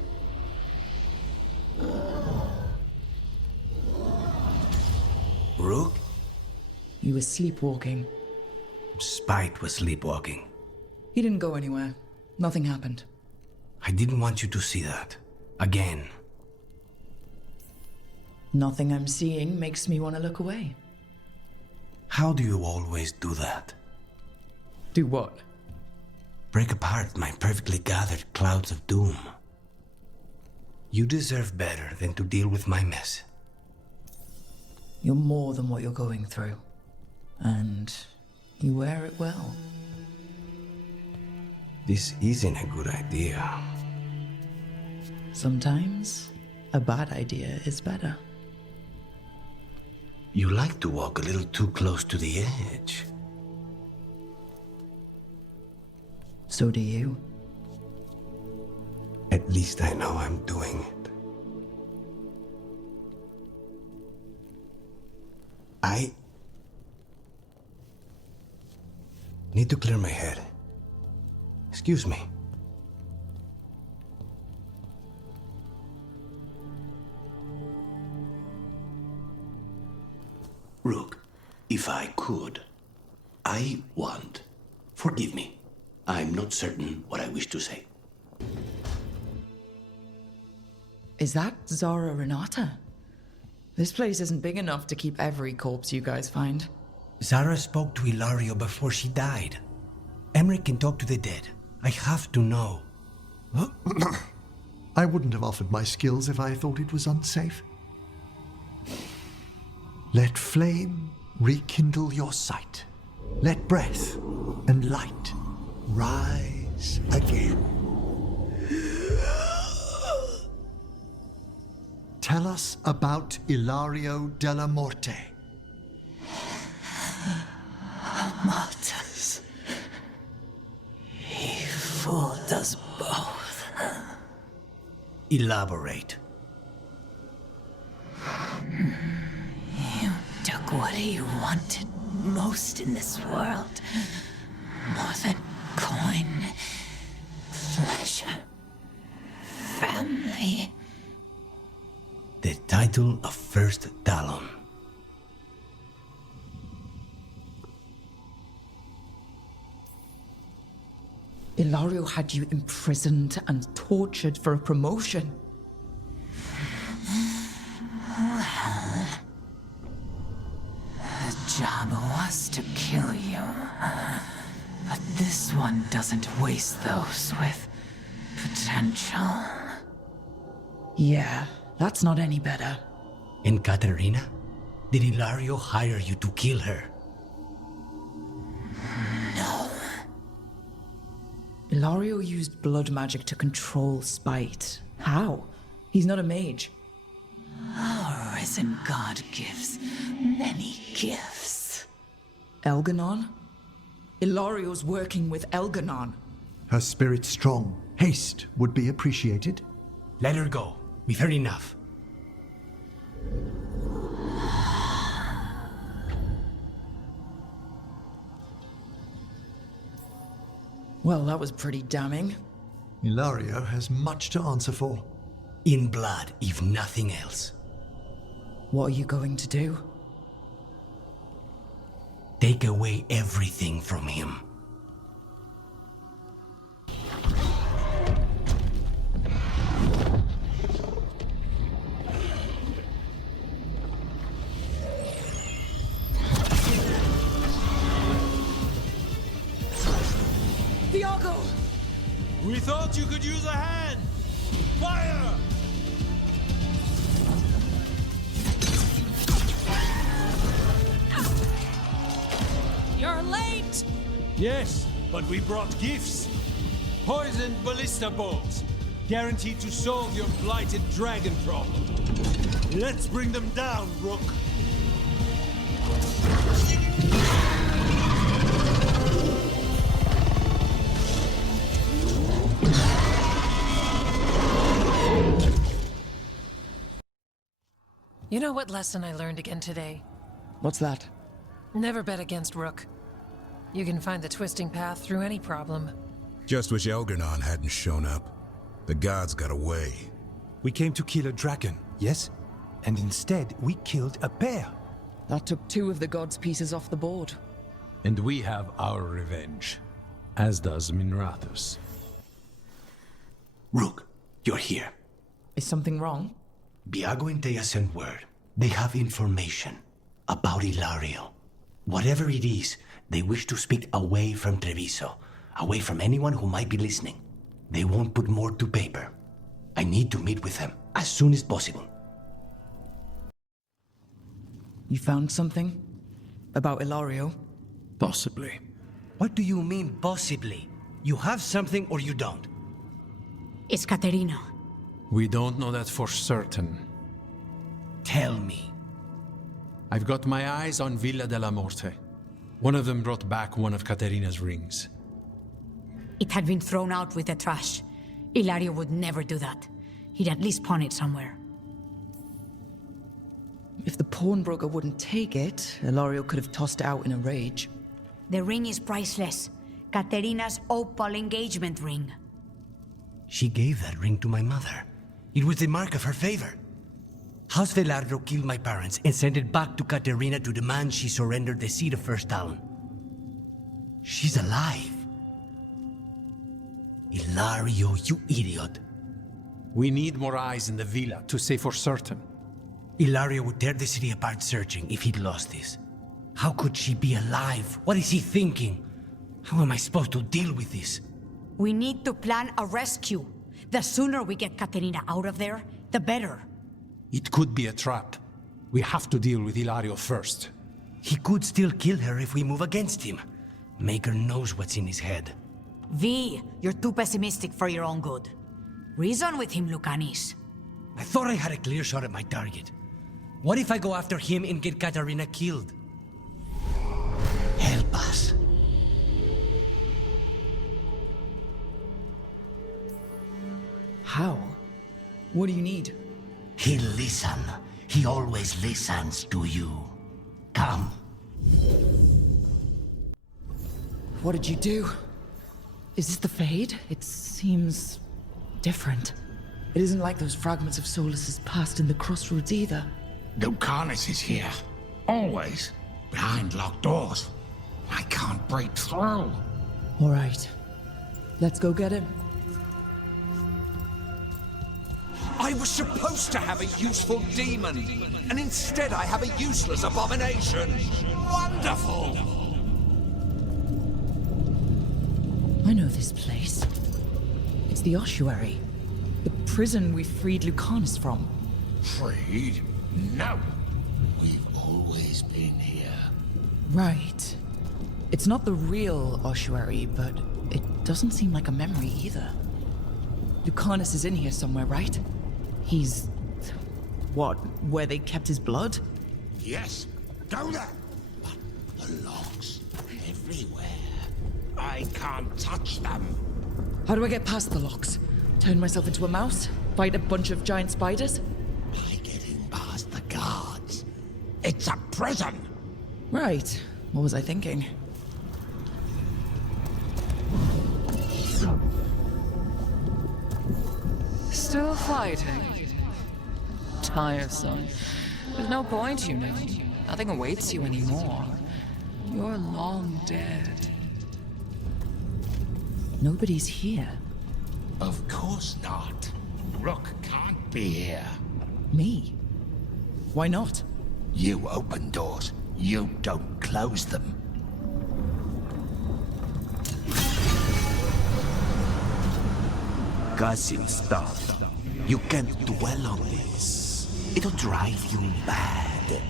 Rook? You were sleepwalking. Spite was sleepwalking. He didn't go anywhere. Nothing happened. I didn't want you to see that. Again. Nothing I'm seeing makes me want to look away. How do you always do that? Do what? Break apart my perfectly gathered clouds of doom. You deserve better than to deal with my mess. You're more than what you're going through. And you wear it well. This isn't a good idea. Sometimes, a bad idea is better. You like to walk a little too close to the edge. So do you. At least I know I'm doing it. I need to clear my head. Excuse me. Rook, if I could, I want. Forgive me. I'm not certain what I wish to say. Is that Zara Renata? This place isn't big enough to keep every corpse you guys find. Zara spoke to Ilario before she died. Emmerich can talk to the dead. I have to know. I wouldn't have offered my skills if I thought it was unsafe. Let flame rekindle your sight. Let breath and light rise again. Tell us about Ilario della Morte. Martyrs. He fooled us both. Elaborate. You took what he wanted most in this world. More than coin, pleasure, family. The title of First Talon. Ilario had you imprisoned and tortured for a promotion. Well, the job was to kill you. But this one doesn't waste those with potential. Yeah, that's not any better. And Katerina? Did Ilario hire you to kill her? No. Ilario used blood magic to control spite. How? He's not a mage. Our risen god gives many gifts. Elganon? Ilario's working with Elganon. Her spirit's strong. Haste would be appreciated. Let her go. We've heard enough. Well, that was pretty damning. Ilario has much to answer for. In blood, if nothing else. What are you going to do? Take away everything from him. Viago! We thought you could use a hand! Fire! You're late! Yes, but we brought gifts. Poisoned ballista bolts, guaranteed to solve your blighted dragon problem. Let's bring them down, Rook. You know what lesson I learned again today? What's that? Never bet against Rook. You can find the twisting path through any problem. Just wish Elganon hadn't shown up. The gods got away. We came to kill a dragon, yes? And instead, we killed a bear. That took 2 of the gods' pieces off the board. And we have our revenge, as does Minrathus. Rook, you're here. Is something wrong? Viago and Thea sent word. They have information about Ilario. Whatever it is, they wish to speak away from Treviso, away from anyone who might be listening. They won't put more to paper. I need to meet with them as soon as possible. You found something? About Ilario? Possibly. What do you mean, possibly? You have something or you don't? It's Caterina. We don't know that for certain. Tell me. I've got my eyes on Villa della Morte. One of them brought back one of Caterina's rings. It had been thrown out with the trash. Ilario would never do that. He'd at least pawn it somewhere. If the pawnbroker wouldn't take it, Ilario could have tossed it out in a rage. The ring is priceless. Caterina's opal engagement ring. She gave that ring to my mother. It was the mark of her favor. House Velardo killed my parents and sent it back to Caterina to demand she surrender the seat of First Talon. She's alive. Ilario, you idiot. We need more eyes in the villa to say for certain. Ilario would tear the city apart searching if he'd lost this. How could she be alive? What is he thinking? How am I supposed to deal with this? We need to plan a rescue. The sooner we get Caterina out of there, the better. It could be a trap. We have to deal with Ilario first. He could still kill her if we move against him. Maker knows what's in his head. V, you're too pessimistic for your own good. Reason with him, Lucanis. I thought I had a clear shot at my target. What if I go after him and get Caterina killed? Help us. How? What do you need? He'll listen. He always listens to you. Come. What did you do? Is this the Fade? It seems different. It isn't like those fragments of Solus's past in the crossroads either. Lucanis is here. Always. Behind locked doors. I can't break through. All right. Let's go get him. I was supposed to have a useful demon, and instead I have a useless abomination. Wonderful! I know this place. It's the ossuary. The prison we freed Lucanis from. Freed? No. We've always been here. Right. It's not the real ossuary, but it doesn't seem like a memory either. Lucanis is in here somewhere, right? He's... what, where they kept his blood? Yes, go there. But the locks everywhere. I can't touch them. How do I get past the locks? Turn myself into a mouse? Fight a bunch of giant spiders? By getting past the guards. It's a prison. Right. What was I thinking? Still fighting? Tiresome. There's no point, you know. Nothing awaits you anymore. You're long dead. Nobody's here. Of course not. Rook can't be here. Me? Why not? You open doors. You don't close them. Cousin stuff. You can't dwell on this. It'll drive you mad.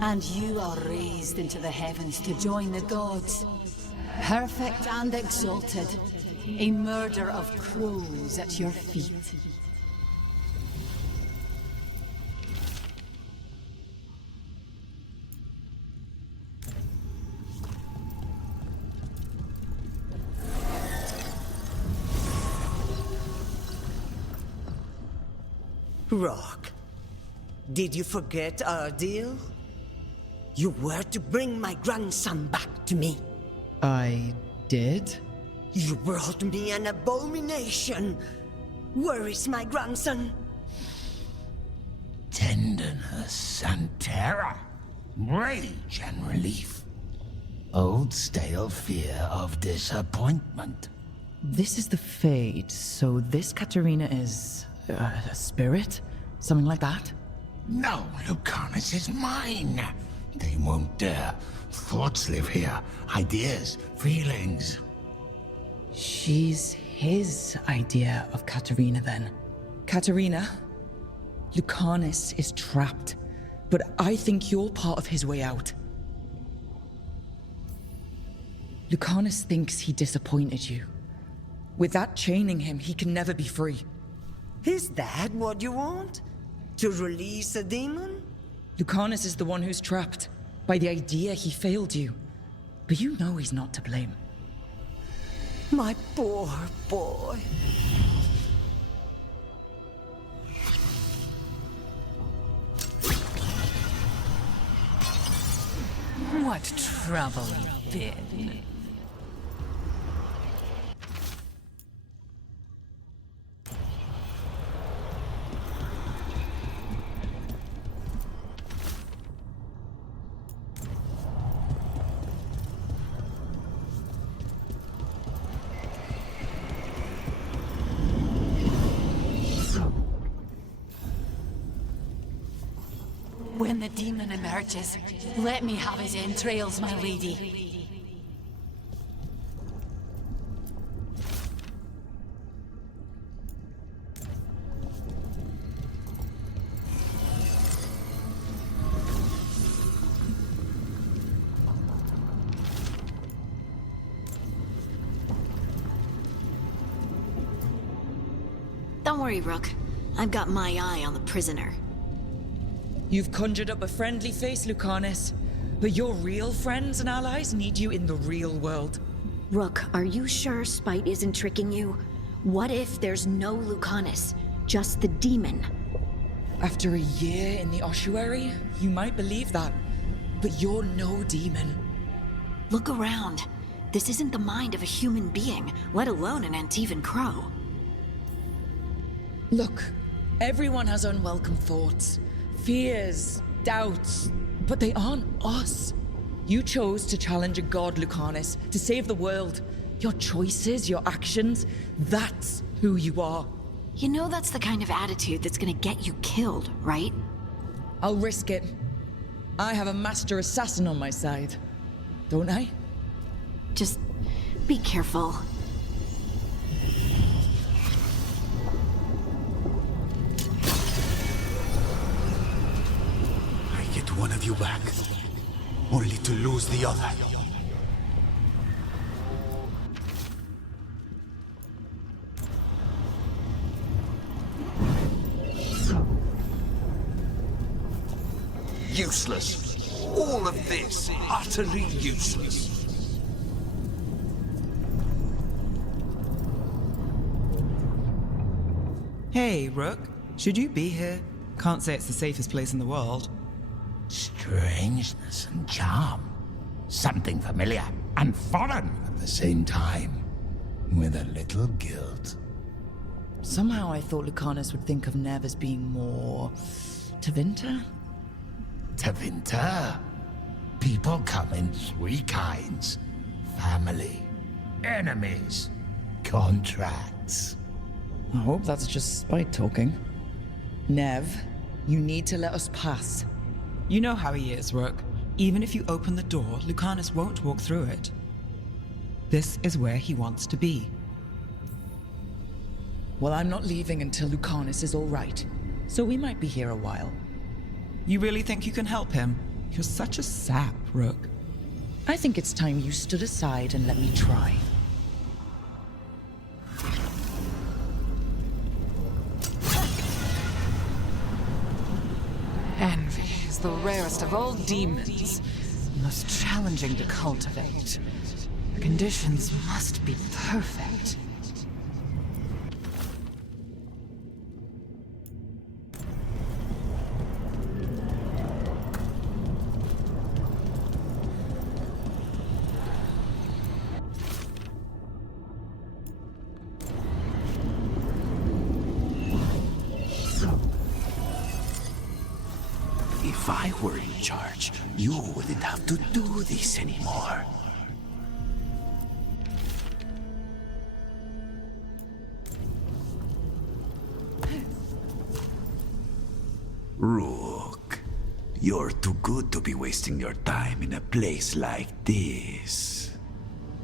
And you are raised into the heavens to join the gods. Perfect and exalted. A murder of crows at your feet. Rook, did you forget our deal? You were to bring my grandson back to me. I did? You brought me an abomination. Where is my grandson? Tenderness and terror. Rage and relief. Old stale fear of disappointment. This is the Fade, so this Katerina is... a spirit? Something like that? No, Lucanis is mine. They won't dare. Thoughts live here. Ideas, feelings. She's his idea of Katerina, then. Katerina, Lucanis is trapped, but I think you're part of his way out. Lucanis thinks he disappointed you. With that chaining him, he can never be free. Is that what you want? To release a demon? Lucanis is the one who's trapped, by the idea he failed you. But you know he's not to blame. My poor boy. What trouble you've been. When the demon emerges, let me have his entrails, my lady. Don't worry, Rook. I've got my eye on the prisoner. You've conjured up a friendly face, Lucanis. But your real friends and allies need you in the real world. Rook, are you sure Spite isn't tricking you? What if there's no Lucanis, just the demon? After a year in the ossuary, you might believe that. But you're no demon. Look around. This isn't the mind of a human being, let alone an antivan crow. Look, everyone has unwelcome thoughts. Fears, doubts, but they aren't us. You chose to challenge a god, Lucanis, to save the world. Your choices, your actions, that's who you are. You know that's the kind of attitude that's gonna get you killed, right? I'll risk it. I have a master assassin on my side, don't I? Just be careful. I one of you back, only to lose the other. Useless. All of this, utterly useless. Hey, Rook. Should you be here? Can't say it's the safest place in the world. Strangeness and charm. Something familiar and foreign at the same time. With a little guilt. Somehow I thought Lucanis would think of Nev as being more... Tevinter? Tevinter? People come in three kinds. Family, enemies, contracts. I hope that's just spite talking. Nev, you need to let us pass. You know how he is, Rook. Even if you open the door, Lucanis won't walk through it. This is where he wants to be. Well, I'm not leaving until Lucanis is all right. So we might be here a while. You really think you can help him? You're such a sap, Rook. I think it's time you stood aside and let me try. Envy is the rarest of all demons, most challenging to cultivate. The conditions must be perfect. If I were in charge, you wouldn't have to do this anymore. Rook, you're too good to be wasting your time in a place like this.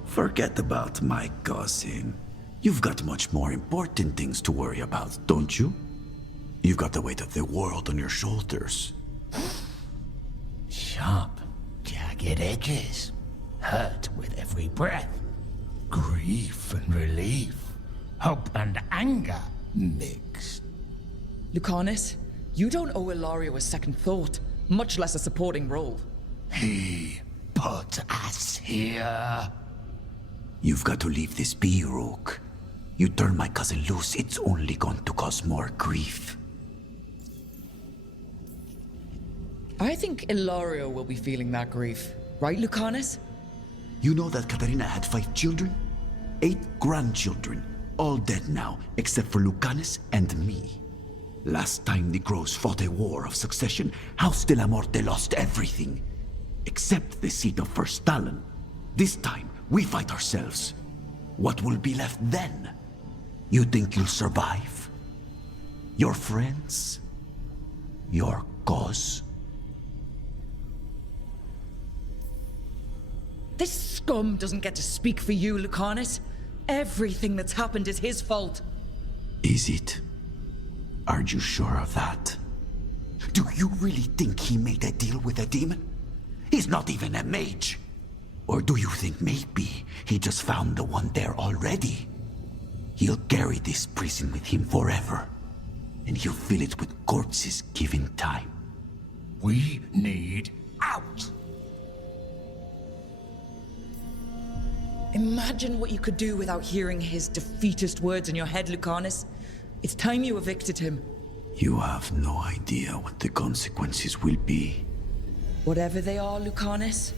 Forget about my cousin. You've got much more important things to worry about, don't you? You've got the weight of the world on your shoulders. Sharp, jagged edges. Hurt with every breath. Grief and relief. Hope and anger mixed. Lucanis, you don't owe Ilario a second thought, much less a supporting role. He put us here. You've got to leave this be, Rook. You turn my cousin loose, it's only going to cause more grief. I think Ilario will be feeling that grief. Right, Lucanis? You know that Katarina had 5 children? 8 grandchildren. All dead now, except for Lucanis and me. Last time the Crows fought a war of succession, House de la Morte lost everything. Except the seat of First Talon. This time, we fight ourselves. What will be left then? You think you'll survive? Your friends? Your cause? This scum doesn't get to speak for you, Lucanis. Everything that's happened is his fault. Is it? Are you sure of that? Do you really think he made a deal with a demon? He's not even a mage. Or do you think maybe he just found the one there already? He'll carry this prison with him forever. And he'll fill it with corpses given time. We need out! Imagine what you could do without hearing his defeatist words in your head, Lucanis. It's time you evicted him. You have no idea what the consequences will be. Whatever they are, Lucanis,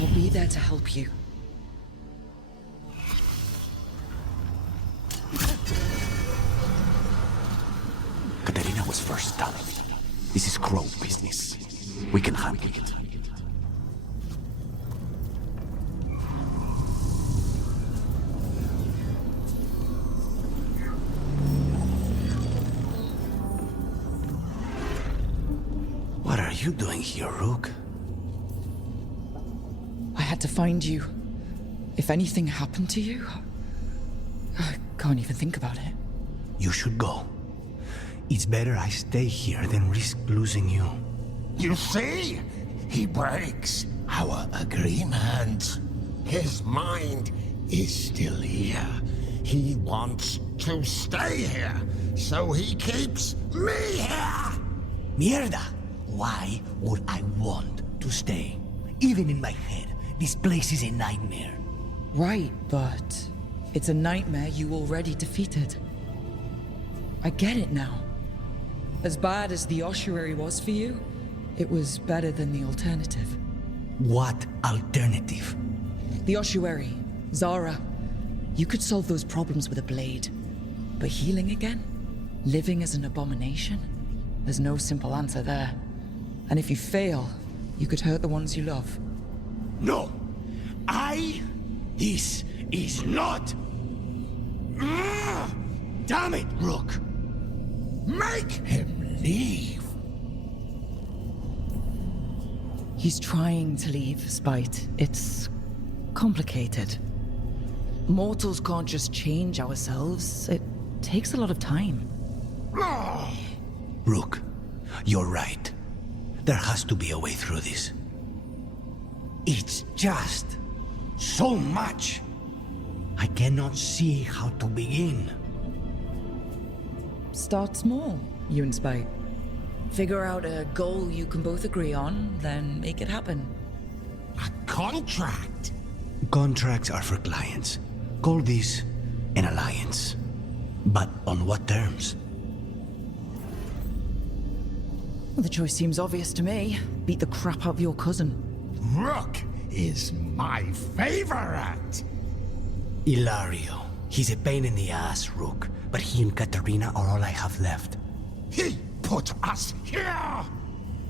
I'll be there to help you. Katarina was first done. This is Crow business. We can handle it. What are you doing here, Rook? I had to find you. If anything happened to you, I can't even think about it. You should go. It's better I stay here than risk losing you. You see? He breaks our agreement. His mind is still here. He wants to stay here, so he keeps me here! Mierda! Why would I want to stay? Even in my head, this place is a nightmare. Right, but it's a nightmare you already defeated. I get it now. As bad as the ossuary was for you, it was better than the alternative. What alternative? The ossuary, Zara. You could solve those problems with a blade. But healing again? Living as an abomination? There's no simple answer there. And if you fail, you could hurt the ones you love. No! This is not... Damn it, Rook! Make him leave! He's trying to leave, Spite. It's complicated. Mortals can't just change ourselves. It takes a lot of time. Rook, you're right. There has to be a way through this. It's just so much. I cannot see how to begin. Start small, you and Spite. Figure out a goal you can both agree on, then make it happen. A contract? Contracts are for clients. Call this an alliance. But on what terms? Well, the choice seems obvious to me. Beat the crap out of your cousin. Rook is my favorite! Ilario. He's a pain in the ass, Rook. But he and Katarina are all I have left. He put us here!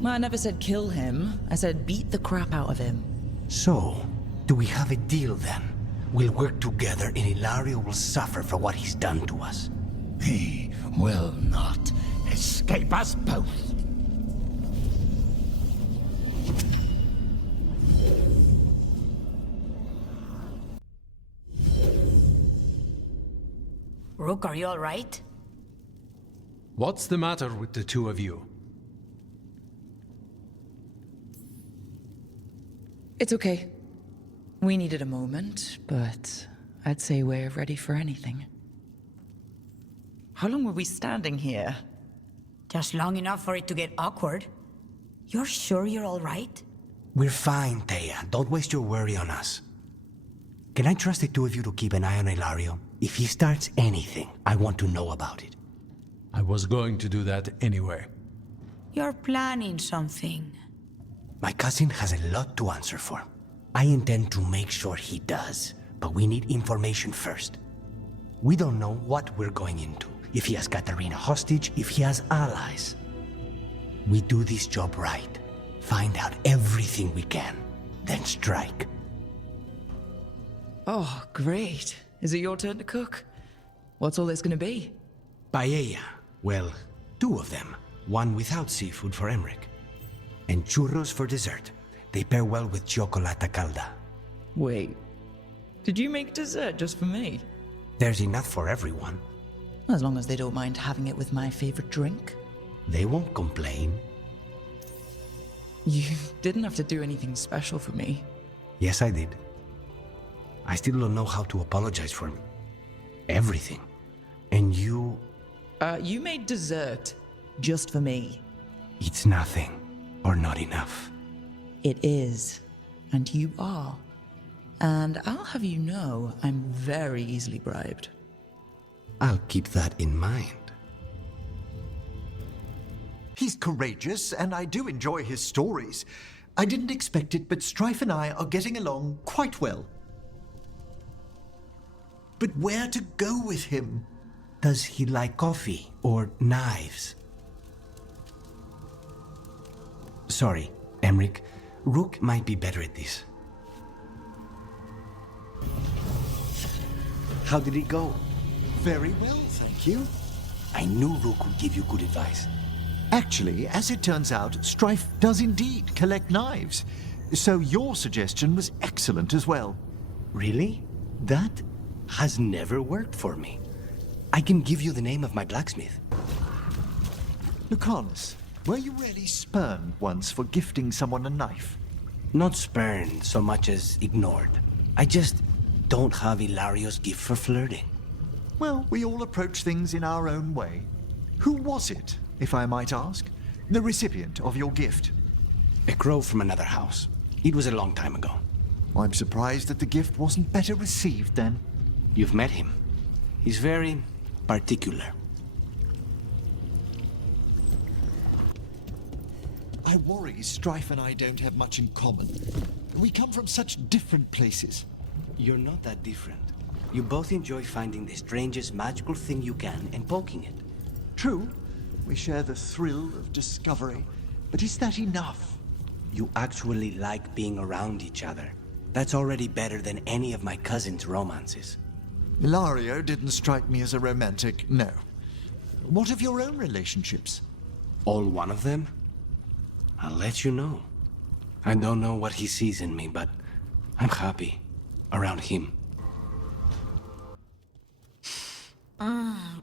I never said kill him. I said beat the crap out of him. So, do we have a deal then? We'll work together and Ilario will suffer for what he's done to us. He will not escape us both. Rook, are you all right? What's the matter with the two of you? It's okay. We needed a moment, but I'd say we're ready for anything. How long were we standing here? Just long enough for it to get awkward. You're sure you're all right? We're fine, Thea. Don't waste your worry on us. Can I trust the two of you to keep an eye on Ilario? If he starts anything, I want to know about it. I was going to do that anyway. You're planning something. My cousin has a lot to answer for. I intend to make sure he does, but we need information first. We don't know what we're going into. If he has Katarina hostage, if he has allies. We do this job right. Find out everything we can, then strike. Oh, great. Is it your turn to cook? What's all this gonna be? Paella. Well, two of them. One without seafood for Emmerich. And churros for dessert. They pair well with chocolata calda. Wait. Did you make dessert just for me? There's enough for everyone. As long as they don't mind having it with my favorite drink. They won't complain. You didn't have to do anything special for me. Yes, I did. I still don't know how to apologize for everything. And you... You made dessert just for me. It's nothing, or not enough. It is, and you are. And I'll have you know, I'm very easily bribed. I'll keep that in mind. He's courageous, and I do enjoy his stories. I didn't expect it, but Strife and I are getting along quite well. But where to go with him? Does he like coffee or knives? Sorry, Emmerich. Rook might be better at this. How did it go? Very well, thank you. I knew Rook would give you good advice. Actually, as it turns out, Strife does indeed collect knives. So your suggestion was excellent as well. Really? That has never worked for me. I can give you the name of my blacksmith. Lucanis, Were you really spurned once for gifting someone a knife? Not spurned so much as ignored. I just don't have Hilario's gift for flirting. Well, we all approach things in our own way. Who was it, if I might ask? The recipient of your gift? A crow from another house. It was a long time ago. I'm surprised that the gift wasn't better received then. You've met him. He's very particular. I worry Strife and I don't have much in common. We come from such different places. You're not that different. You both enjoy finding the strangest magical thing you can and poking it. True, we share the thrill of discovery, but is that enough? You actually like being around each other. That's already better than any of my cousin's romances. Hilario didn't strike me as a romantic, no. What of your own relationships? All one of them? I'll let you know. I don't know what he sees in me, but I'm happy around him.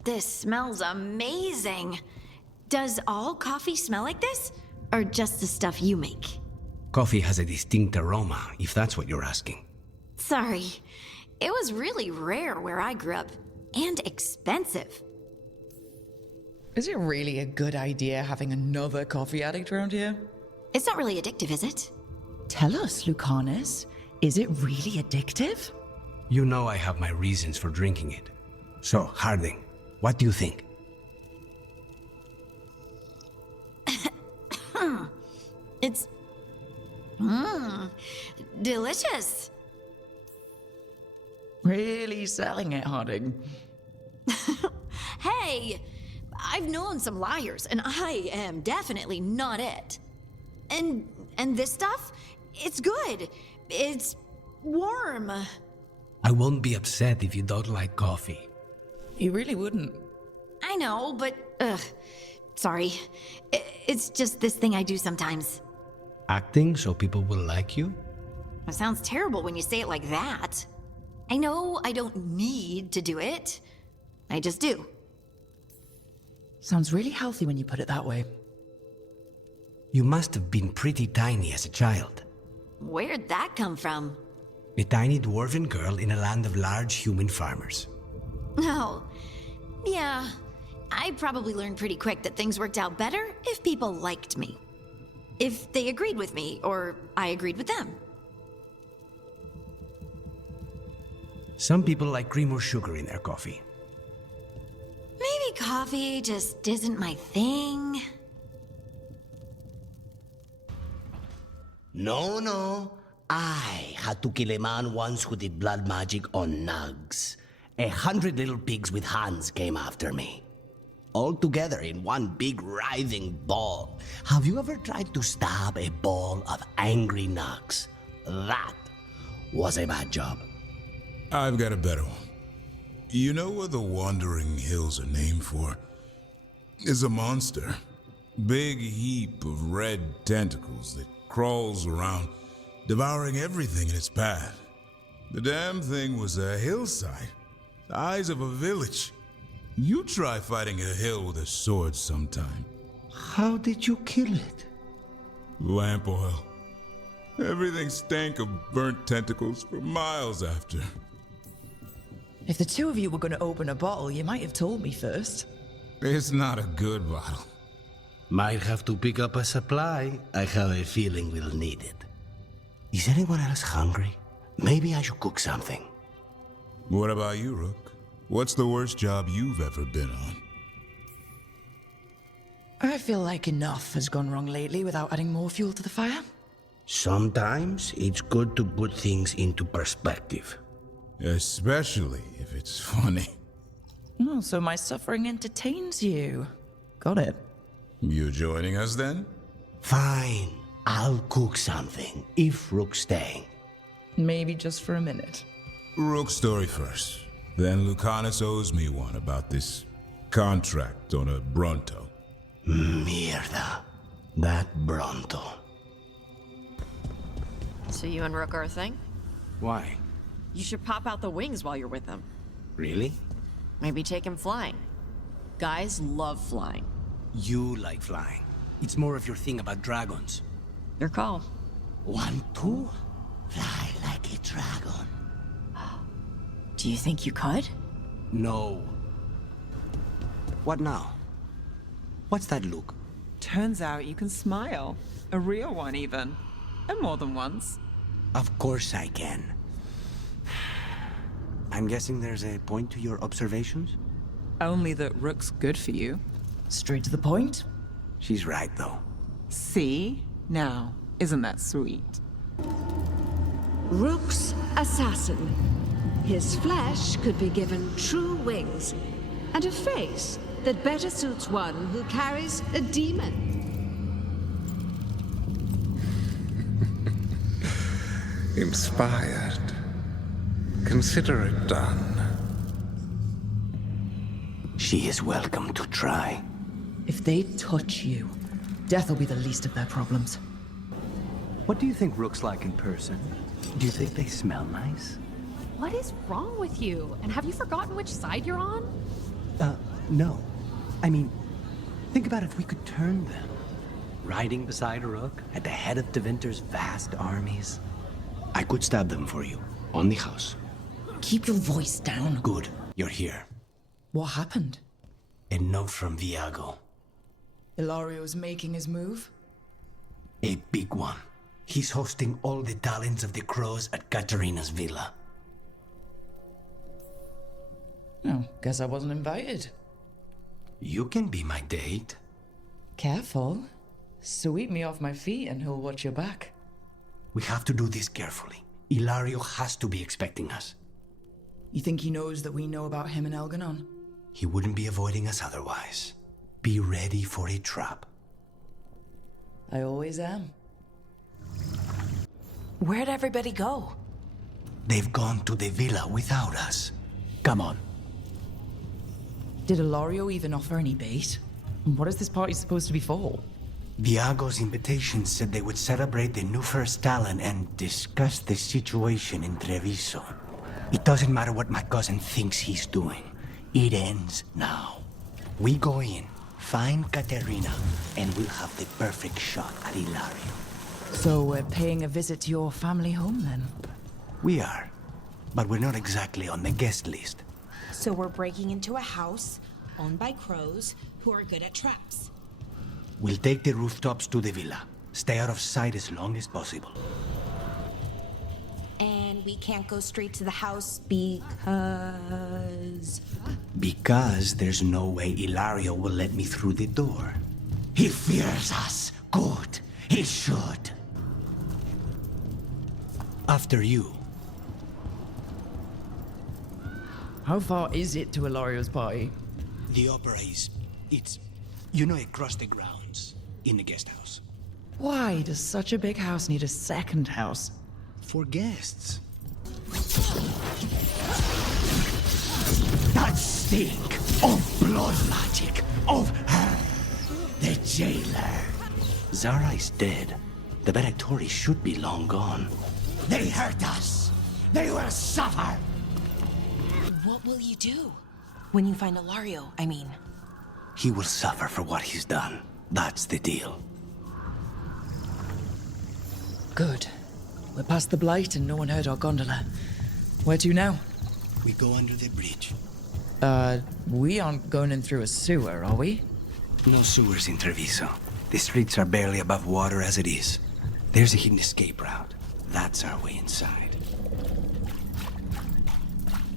This smells amazing. Does all coffee smell like this? Or just the stuff you make? Coffee has a distinct aroma, if that's what you're asking. Sorry. It was really rare where I grew up. And expensive. Is it really a good idea having another coffee addict around here? It's not really addictive, is it? Tell us, Lucanis. Is it really addictive? You know I have my reasons for drinking it. So, Harding, what do you think? It's... delicious. Really selling it, Harding. Hey! I've known some liars, and I am definitely not it. And this stuff? It's good. It's warm. I won't be upset if you don't like coffee. You really wouldn't. I know, but... sorry. It's just this thing I do sometimes. Acting so people will like you? It sounds terrible when you say it like that. I know I don't need to do it. I just do. Sounds really healthy when you put it that way. You must have been pretty tiny as a child. Where'd that come from? A tiny dwarven girl in a land of large human farmers. Oh, yeah. I probably learned pretty quick that things worked out better if people liked me. If they agreed with me, or I agreed with them. Some people like cream or sugar in their coffee. Maybe coffee just isn't my thing. No. I had to kill a man once who did blood magic on nugs. 100 little pigs with hands came after me. All together in one big writhing ball. Have you ever tried to stab a ball of angry nugs? That was a bad job. I've got a better one. You know what the Wandering Hills are named for? It's a monster. Big heap of red tentacles that crawls around, devouring everything in its path. The damn thing was a hillside, the eyes of a village. You try fighting a hill with a sword sometime. How did you kill it? Lamp oil. Everything stank of burnt tentacles for miles after. If the two of you were going to open a bottle, you might have told me first. It's not a good bottle. Might have to pick up a supply. I have a feeling we'll need it. Is anyone else hungry? Maybe I should cook something. What about you, Rook? What's the worst job you've ever been on? I feel like enough has gone wrong lately without adding more fuel to the fire. Sometimes it's good to put things into perspective. Especially if it's funny. Oh, so my suffering entertains you. Got it. You joining us then? Fine. I'll cook something, if Rook's staying. Maybe just for a minute. Rook's story first. Then Lucanis owes me one about this contract on a Bronto. Mierda. That Bronto. So you and Rook are a thing? Why? You should pop out the wings while you're with him. Really? Maybe take him flying. Guys love flying. You like flying. It's more of your thing about dragons. Your call. Want to? Fly like a dragon. Do you think you could? No. What now? What's that look? Turns out you can smile. A real one, even. And more than once. Of course I can. I'm guessing there's a point to your observations? Only that Rook's good for you. Straight to the point? She's right, though. See? Now, isn't that sweet? Rook's assassin. His flesh could be given true wings, and a face that better suits one who carries a demon. Inspired. Consider it done. She is welcome to try. If they touch you, death will be the least of their problems. What do you think Rook's like in person? Do you think they smell nice? What is wrong with you? And have you forgotten which side you're on? No. I mean, think about if we could turn them. Riding beside Rook, at the head of Tevinter's vast armies. I could stab them for you, on the house. Keep your voice down. Good, you're here. What happened? A note from Viago. Ilario's making his move? A big one. He's hosting all the talents of the crows at Katarina's villa. Oh, guess I wasn't invited. You can be my date. Careful. Sweep me off my feet and he'll watch your back. We have to do this carefully. Ilario has to be expecting us. You think he knows that we know about him and Elganon? He wouldn't be avoiding us otherwise. Be ready for a trap. I always am. Where'd everybody go? They've gone to the villa without us. Come on. Did Ilario even offer any bait? And what is this party supposed to be for? Viago's invitation said they would celebrate the new first talon and discuss the situation in Treviso. It doesn't matter what my cousin thinks he's doing. It ends now. We go in, find Katerina, and we'll have the perfect shot at Ilario. So we're paying a visit to your family home then? We are, but we're not exactly on the guest list. So we're breaking into a house owned by crows who are good at traps. We'll take the rooftops to the villa. Stay out of sight as long as possible. And we can't go straight to the house because... Because there's no way Ilario will let me through the door. He fears us. Good. He should. After you. How far is it to Ilario's party? The opera is... It's... You know, across the grounds. In the guest house. Why does such a big house need a second house? For guests. That stink of blood magic of her, the jailer. Zara is dead. The Benetori should be long gone. They hurt us. They will suffer. What will you do? When you find Ilario, I mean. He will suffer for what he's done. That's the deal. Good. We're past the Blight and no one heard our gondola. Where to now? We go under the bridge. We aren't going in through a sewer, are we? No sewers in Treviso. The streets are barely above water as it is. There's a hidden escape route. That's our way inside.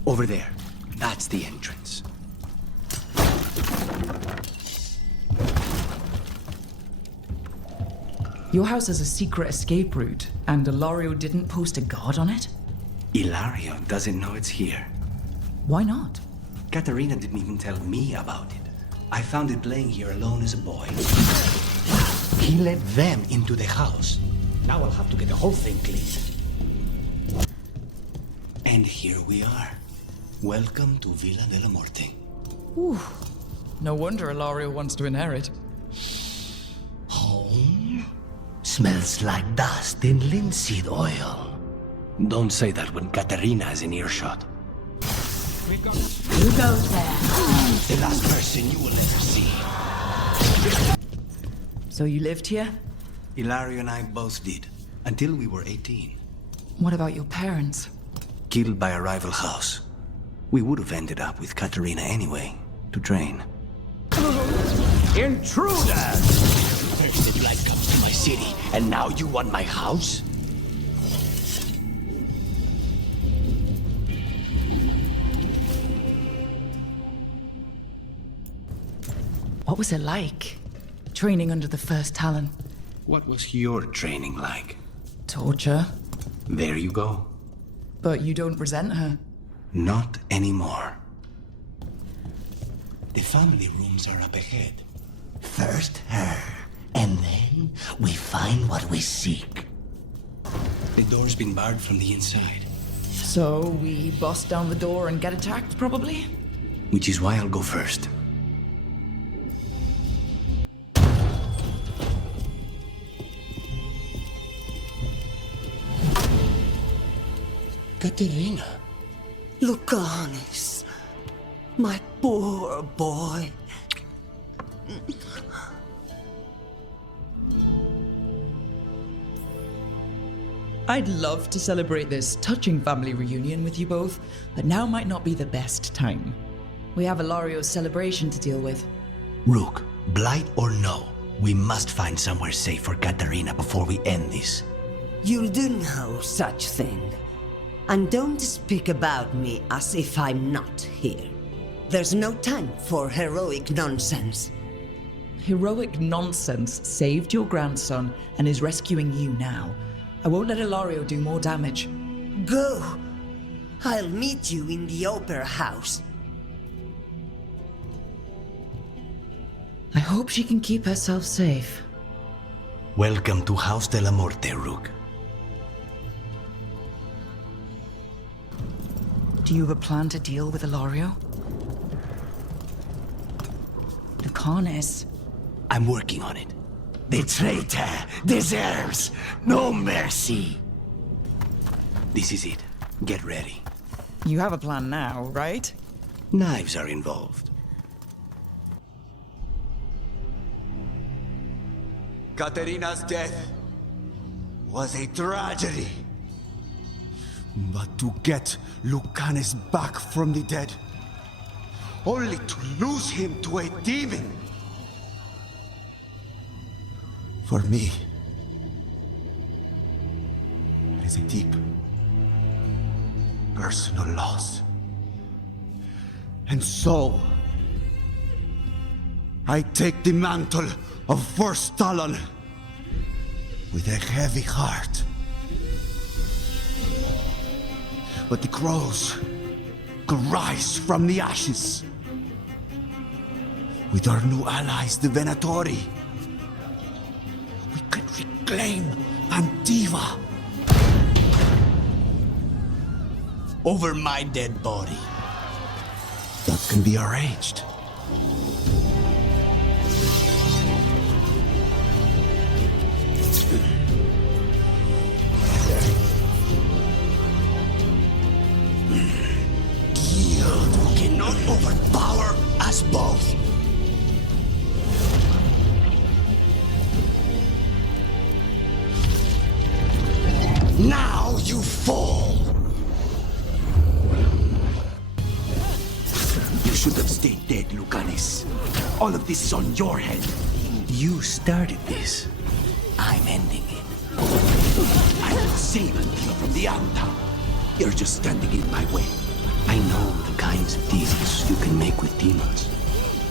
Over there. That's the entrance. Your house has a secret escape route, and Ilario didn't post a guard on it? Ilario doesn't know it's here. Why not? Katarina didn't even tell me about it. I found it laying here alone as a boy. He let them into the house. Now I'll have to get the whole thing cleaned. And here we are. Welcome to Villa de la Morte. Ooh. No wonder Ilario wants to inherit. Home? Smells like dust and linseed oil. Don't say that when Katarina is in earshot. Who goes there? The last person you will ever see. So you lived here? Ilario and I both did, until we were 18. What about your parents? Killed by a rival house. We would have ended up with Katerina anyway, to train. Intruder! First the blight comes to my city, and now you want my house? What was it like, training under the first talon? What was your training like? Torture. There you go. But you don't resent her. Not anymore. The family rooms are up ahead. First her, and then we find what we seek. The door's been barred from the inside. So we bust down the door and get attacked, probably? Which is why I'll go first. Katerina. Lucanis, my poor boy. I'd love to celebrate this touching family reunion with you both, but now might not be the best time. We have Ilario's celebration to deal with. Rook, blight or no, we must find somewhere safe for Katerina before we end this. You'll do no such thing. And don't speak about me as if I'm not here. There's no time for heroic nonsense. Heroic nonsense saved your grandson and is rescuing you now. I won't let Ilario do more damage. Go! I'll meet you in the opera house. I hope she can keep herself safe. Welcome to House de la Morte, Rook. Do you have a plan to deal with Ilario? Lucanis. I'm working on it. The traitor deserves no mercy. This is it. Get ready. You have a plan now, right? Knives are involved. Katerina's death was a tragedy. But to get Lucanis back from the dead, only to lose him to a demon. For me, it is a deep, personal loss. And so, I take the mantle of First Talon with a heavy heart. But the crows could rise from the ashes. With our new allies, the Venatori, we could reclaim Antiva. Over my dead body. That can be arranged. Guild cannot overpower us both. Now you fall. You should have stayed dead, Lucanis. All of this is on your head. You started this. I'm ending it. I will save Antiva from the Anta. You're just standing in my way. I know the kinds of deals you can make with demons.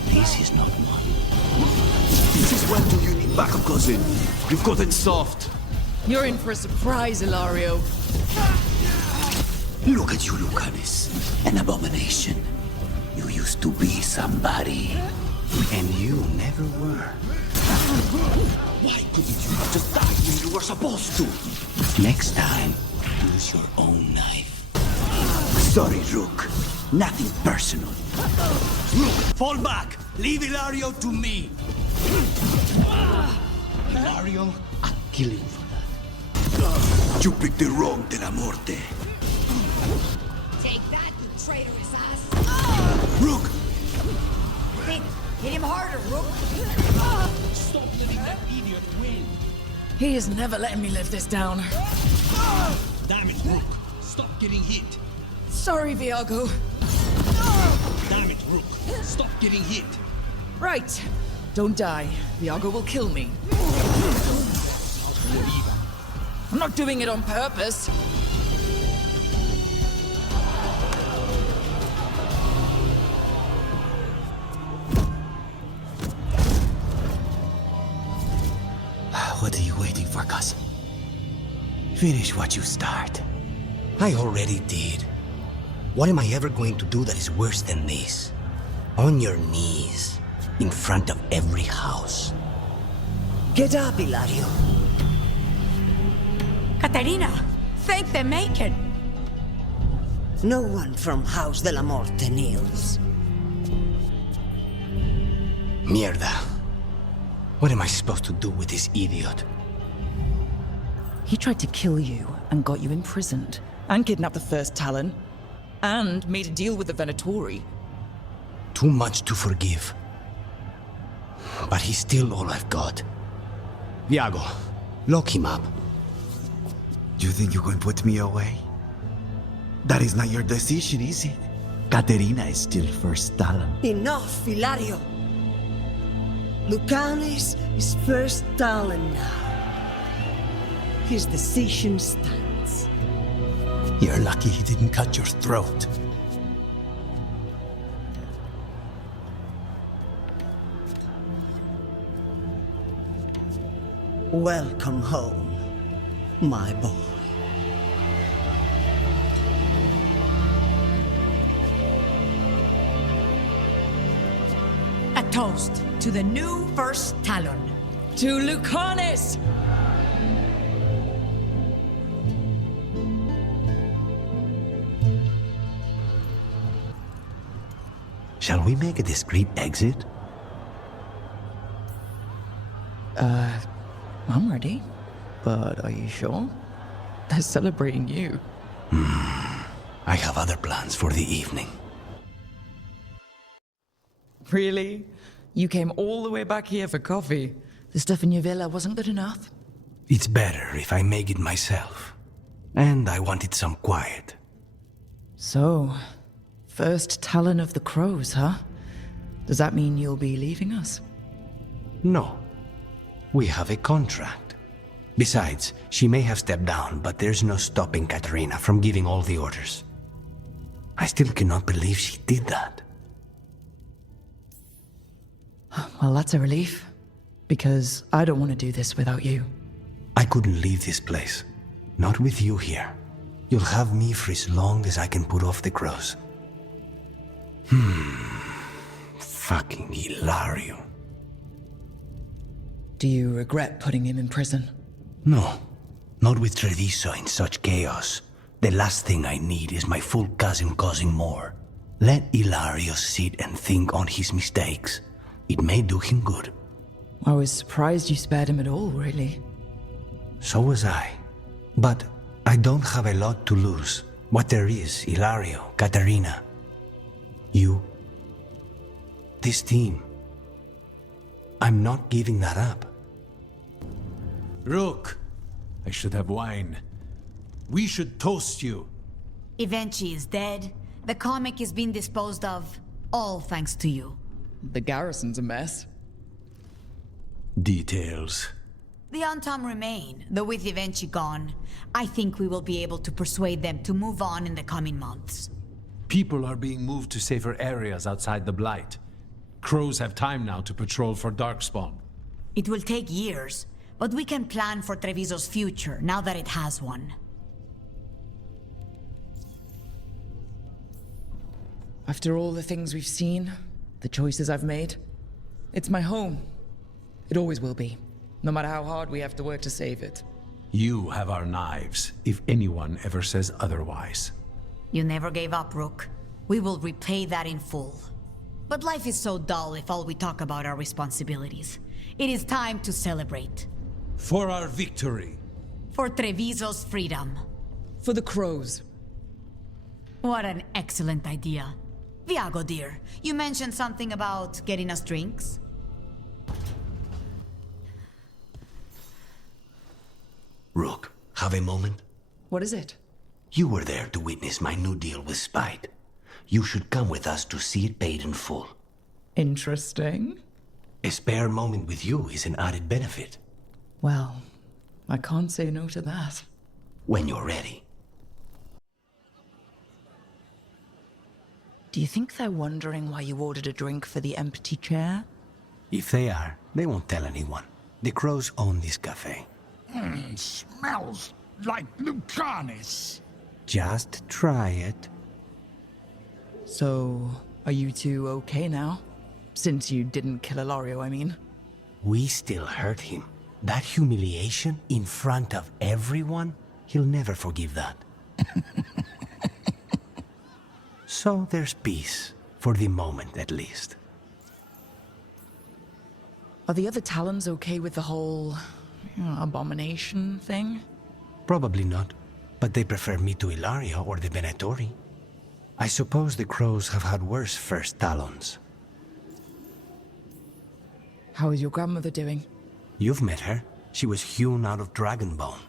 This is not one. This is when do you need backup, cousin? You've gotten soft. You're in for a surprise, Ilario. Look at you, Lucanis. An abomination. You used to be somebody. And you never were. Why couldn't you have just died when you were supposed to? Next time, use your own knife. Sorry, Rook. Nothing personal. Rook, fall back! Leave Ilario to me! Ilario, I'll kill you for that. You picked the wrong de la Morte. Take that, you traitorous ass! Rook! Hit him harder, Rook! Stop letting that idiot win! He is never letting me live this down. Damn it, Rook! Stop getting hit! Sorry, Viago. Damn it, Rook! Stop getting hit! Right. Don't die. Viago will kill me. I'm not doing it on purpose. What are you waiting for, cousin? Finish what you start. I already did. What am I ever going to do that is worse than this? On your knees, in front of every house. Get up, Hilario. Caterina, thank the Macon. No one from House de la Morte kneels. Mierda. What am I supposed to do with this idiot? He tried to kill you and got you imprisoned, and kidnapped the first Talon, and made a deal with the Venatori. Too much to forgive. But he's still all I've got. Viago, lock him up. You think you can put me away? That is not your decision, is it? Caterina is still first Talon. Enough, Hilario. Lucanis is first Talon now. His decision stands. You're lucky he didn't cut your throat. Welcome home, my boy. A toast to the new first Talon. To Lucanis! Shall we make a discreet exit? I'm ready. But are you sure? They're celebrating you. I have other plans for the evening. Really? You came all the way back here for coffee? The stuff in your villa wasn't good enough? It's better if I make it myself. And I wanted some quiet. So, first Talon of the Crows, huh? Does that mean you'll be leaving us? No. We have a contract. Besides, she may have stepped down, but there's no stopping Caterina from giving all the orders. I still cannot believe she did that. Well, that's a relief. Because I don't want to do this without you. I couldn't leave this place. Not with you here. You'll have me for as long as I can put off the crows. Fucking Hilario. Do you regret putting him in prison? No. Not with Treviso in such chaos. The last thing I need is my full cousin causing more. Let Hilario sit and think on his mistakes. It may do him good. I was surprised you spared him at all, really. So was I. But I don't have a lot to lose. What there is, Hilario, Caterina, you, this team. I'm not giving that up. Rook, I should have wine. We should toast you. Evenchi is dead. The comic is being disposed of. All thanks to you. The garrison's a mess. Details. The Antam remain, though with Evenchi gone, I think we will be able to persuade them to move on in the coming months. People are being moved to safer areas outside the Blight. Crows have time now to patrol for Darkspawn. It will take years, but we can plan for Treviso's future now that it has one. After all the things we've seen, the choices I've made, it's my home. It always will be, no matter how hard we have to work to save it. You have our knives, if anyone ever says otherwise. You never gave up, Rook. We will repay that in full. But life is so dull if all we talk about are responsibilities. It is time to celebrate. For our victory. For Treviso's freedom. For the crows. What an excellent idea. Viago, dear, you mentioned something about getting us drinks? Rook, have a moment? What is it? You were there to witness my new deal with Spite. You should come with us to see it paid in full. Interesting. A spare moment with you is an added benefit. Well, I can't say no to that. When you're ready. Do you think they're wondering why you ordered a drink for the empty chair? If they are, they won't tell anyone. The crows own this cafe. Smells like Lucanis. Just try it. So, are you two okay now? Since you didn't kill Ilario, I mean. We still hurt him. That humiliation in front of everyone, he'll never forgive that. So there's peace, for the moment at least. Are the other Talons okay with the whole abomination thing? Probably not, but they prefer me to Ilario or the Venatori. I suppose the crows have had worse first Talons. How is your grandmother doing? You've met her. She was hewn out of Dragonbone.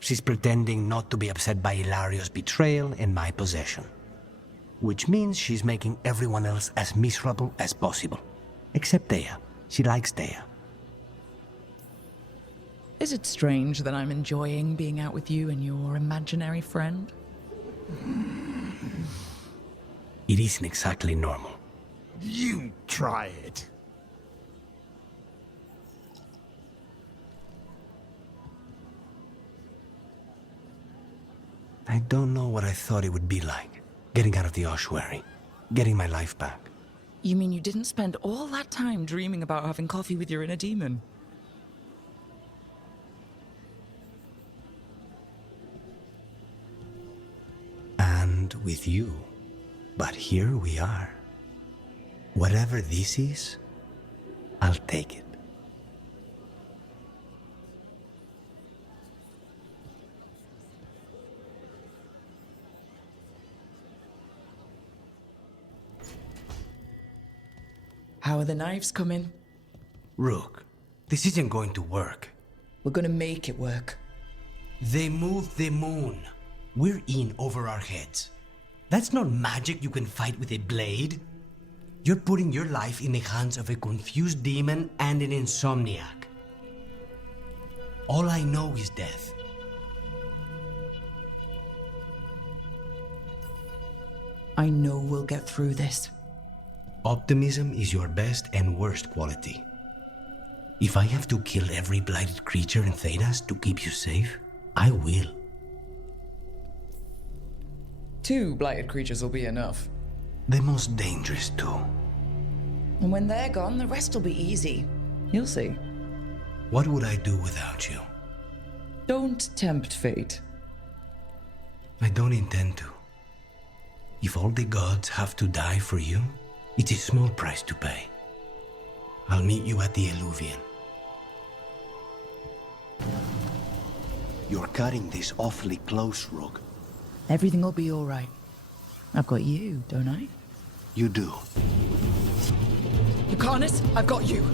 She's pretending not to be upset by Ilario's betrayal and my possession. Which means she's making everyone else as miserable as possible. Except Dea. She likes Dea. Is it strange that I'm enjoying being out with you and your imaginary friend? It isn't exactly normal. You try it. I don't know what I thought it would be like, getting out of the ossuary, getting my life back. You mean you didn't spend all that time dreaming about having coffee with your inner demon? And with you. But here we are. Whatever this is, I'll take it. How are the knives coming? Rook, this isn't going to work. We're gonna make it work. They moved the moon. We're in over our heads. That's not magic you can fight with a blade. You're putting your life in the hands of a confused demon and an insomniac. All I know is death. I know we'll get through this. Optimism is your best and worst quality. If I have to kill every blighted creature in Thedas to keep you safe, I will. 2 blighted creatures will be enough. The most dangerous too. And when they're gone, the rest will be easy. You'll see. What would I do without you? Don't tempt fate. I don't intend to. If all the gods have to die for you, it's a small price to pay. I'll meet you at the Eluvian. You're cutting this awfully close, Rook. Everything will be all right. I've got you, don't I? You do. Lucanis, I've got you.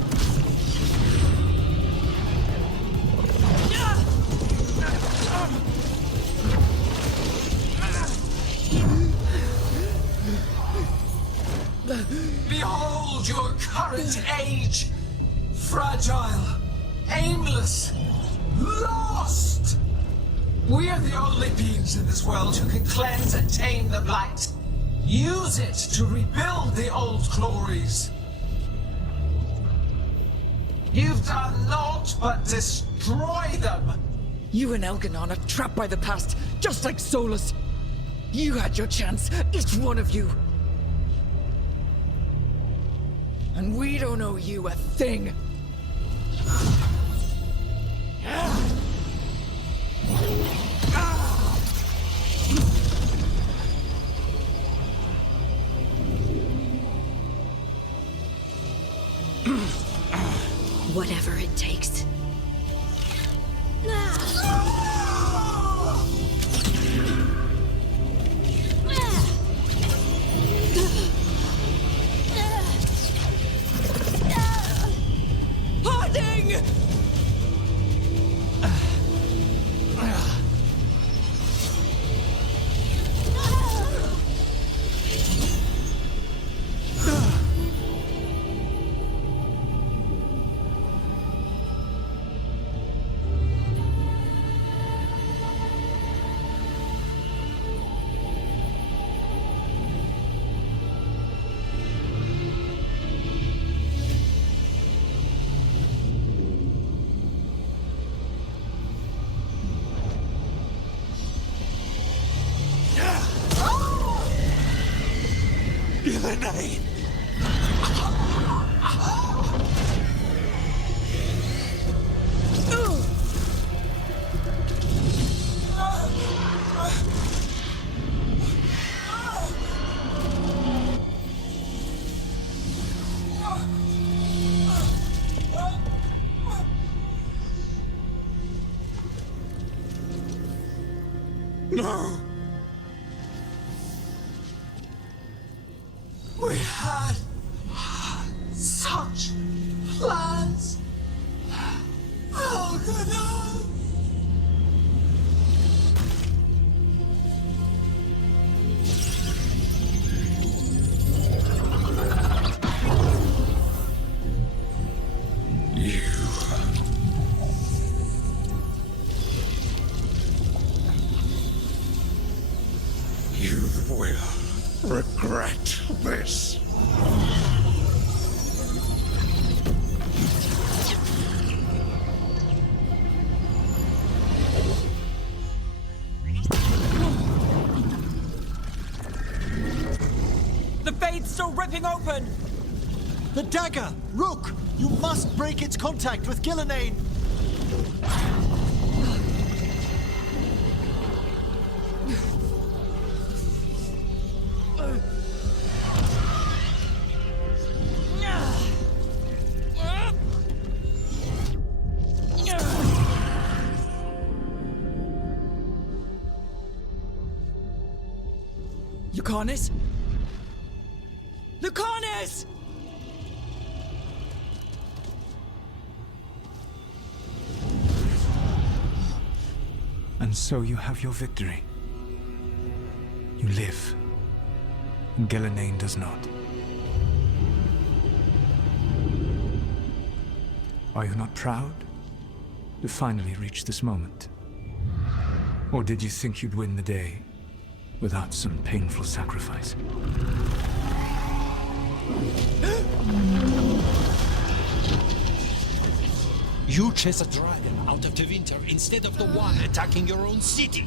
Behold your current age! Fragile, aimless, lost! We're the only beings in this world who can cleanse and tame the blight. Use it to rebuild the old glories. You've done naught but destroy them. You and Elganon are trapped by the past, just like Solus. You had your chance, each one of you. And we don't owe you a thing. Whatever it takes. Gillenane! No! We had such plans! Oh, God, no! You will regret this. The fade's still ripping open! The dagger! Rook! You must break its contact with Gillenane! Lucanis? Lucanis! And so you have your victory. You live. And Gillenane does not. Are you not proud to finally reach this moment? Or did you think you'd win the day without some painful sacrifice? You chase a dragon out of the winter instead of the one attacking your own city.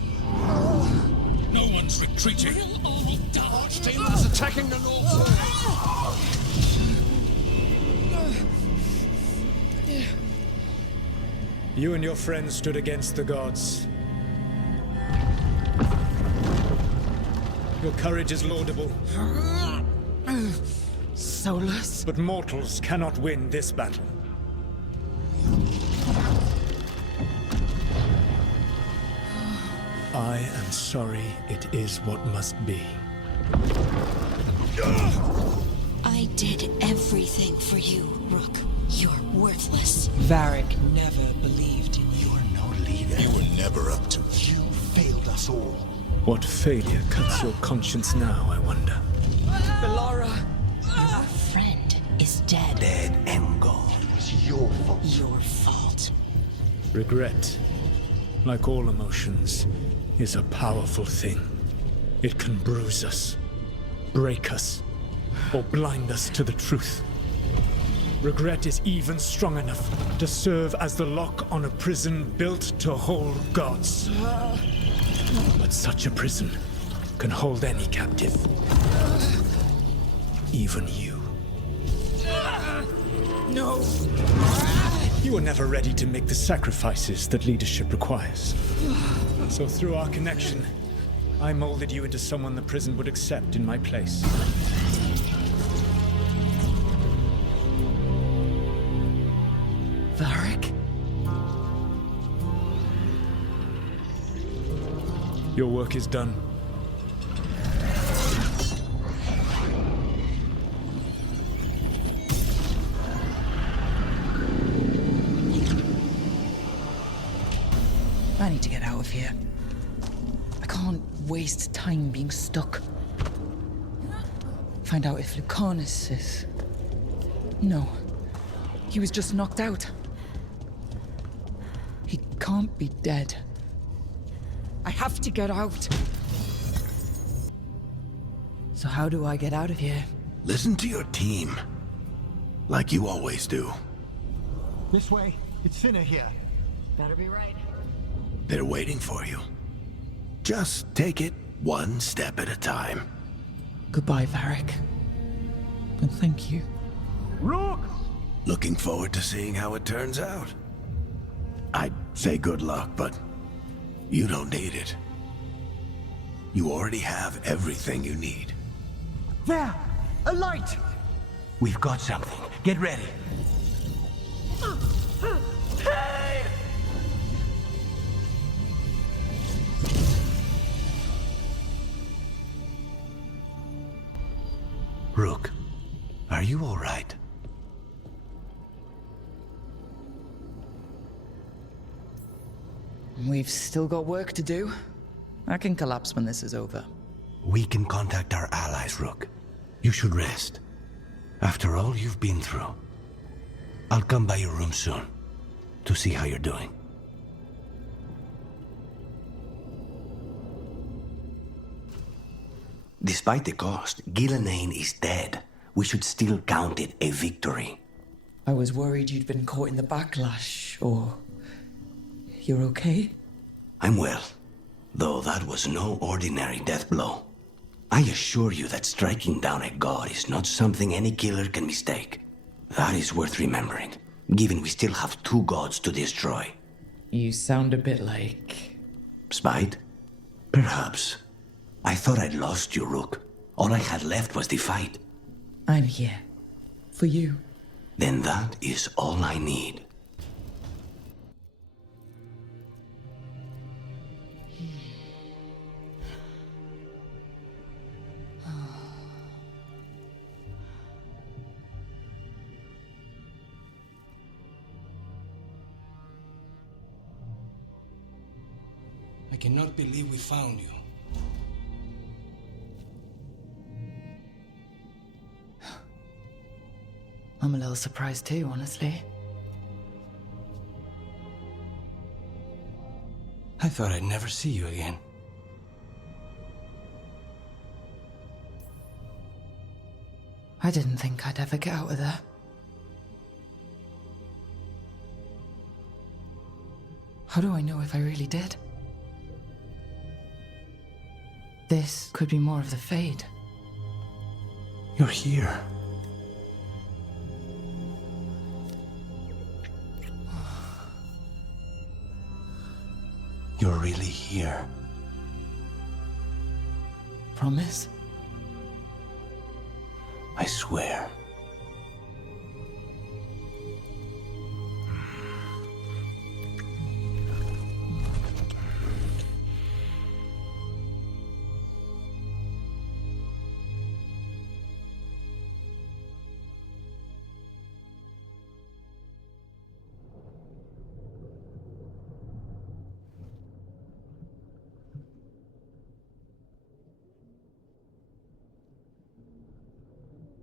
No one's retreating. Archtail is attacking the north. You and your friends stood against the gods. Your courage is laudable. Soulless. But mortals cannot win this battle. I am sorry it is what must be. I did everything for you, Rook. You're worthless. Varric never believed in you. You're no leader. You were never up to it. You failed us all. What failure cuts your conscience now, I wonder? Bellara! Your friend is dead. Dead and gone. It was your fault. Your fault. Regret, like all emotions, is a powerful thing. It can bruise us, break us, or blind us to the truth. Regret is even strong enough to serve as the lock on a prison built to hold gods. But such a prison can hold any captive. Even you. No! You were never ready to make the sacrifices that leadership requires. So through our connection, I molded you into someone the prison would accept in my place. Varric? Your work is done. I need to get out of here. I can't waste time being stuck. Find out if Lucanis is... No. He was just knocked out. He can't be dead. I have to get out. So how do I get out of here? Listen to your team. Like you always do. This way. It's thinner here. Better be right. They're waiting for you. Just take it one step at a time. Goodbye, Varric. And thank you. Rook! Looking forward to seeing how it turns out. I'd say good luck, but you don't need it. You already have everything you need. There! A light! We've got something. Get ready. Rook, are you all right? We've still got work to do. I can collapse when this is over. We can contact our allies, Rook. You should rest. After all you've been through. I'll come by your room soon to see how you're doing. Despite the cost, Gillenane is dead. We should still count it a victory. I was worried you'd been caught in the backlash, or... You're okay? I'm well, though that was no ordinary death blow. I assure you that striking down a god is not something any killer can mistake. That is worth remembering, given we still have 2 gods to destroy. You sound a bit like... Spite? Perhaps. I thought I'd lost you, Rook. All I had left was the fight. I'm here. For you. Then that is all I need. I cannot believe we found you. I'm a little surprised too, honestly. I thought I'd never see you again. I didn't think I'd ever get out of there. How do I know if I really did? This could be more of the fade. You're here. You're really here. Promise? I swear.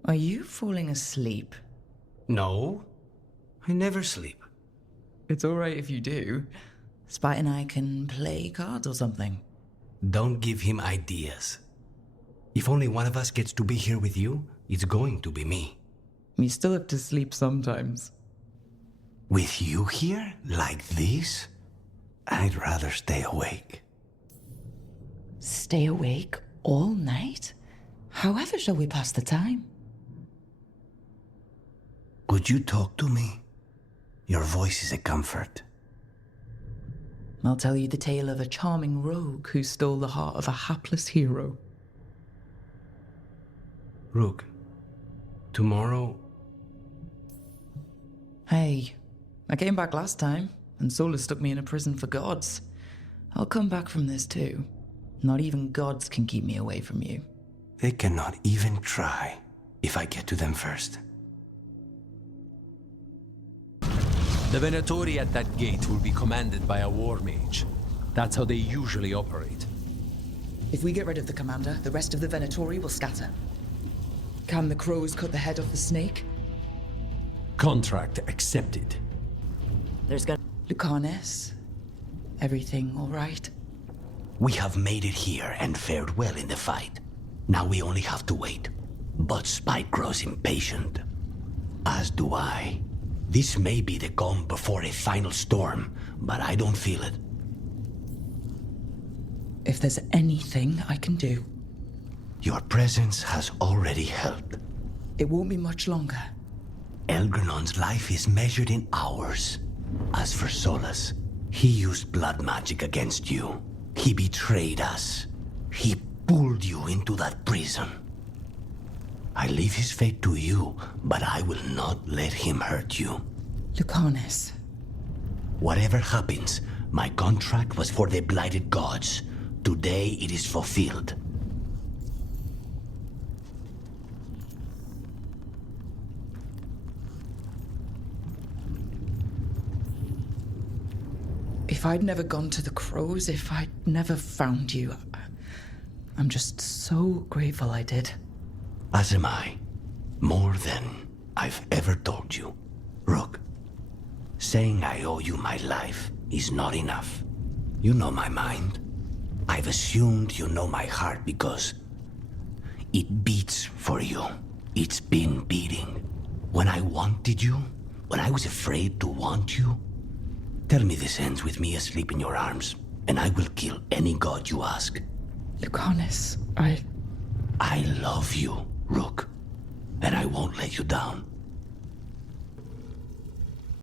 Are you falling asleep? No, I never sleep. It's alright if you do. Spite and I can play cards or something. Don't give him ideas. If only one of us gets to be here with you, it's going to be me. You still have to sleep sometimes. With you here, like this? I'd rather stay awake. Stay awake all night? However shall we pass the time? Could you talk to me? Your voice is a comfort. I'll tell you the tale of a charming rogue who stole the heart of a hapless hero. Rook, tomorrow... Hey, I came back last time, and Solus stuck me in a prison for gods. I'll come back from this too. Not even gods can keep me away from you. They cannot even try if I get to them first. The Venatori at that gate will be commanded by a war mage. That's how they usually operate. If we get rid of the commander, the rest of the Venatori will scatter. Can the crows cut the head off the snake? Contract accepted. There's gonna... Lucanis? Everything all right? We have made it here and fared well in the fight. Now we only have to wait. But Spike grows impatient. As do I. This may be the calm before a final storm, but I don't feel it. If there's anything I can do... Your presence has already helped. It won't be much longer. Elgrenon's life is measured in hours. As for Solus, he used blood magic against you. He betrayed us. He pulled you into that prison. I leave his fate to you, but I will not let him hurt you. Lucanis. Whatever happens, my contract was for the blighted gods. Today it is fulfilled. If I'd never gone to the Crows, if I'd never found you, I'm just so grateful I did. As am I. More than I've ever told you. Rook, saying I owe you my life is not enough. You know my mind. I've assumed you know my heart because it beats for you. It's been beating. When I wanted you, when I was afraid to want you, tell me this ends with me asleep in your arms, and I will kill any god you ask. Lucanis, I love you, Rook, and I won't let you down.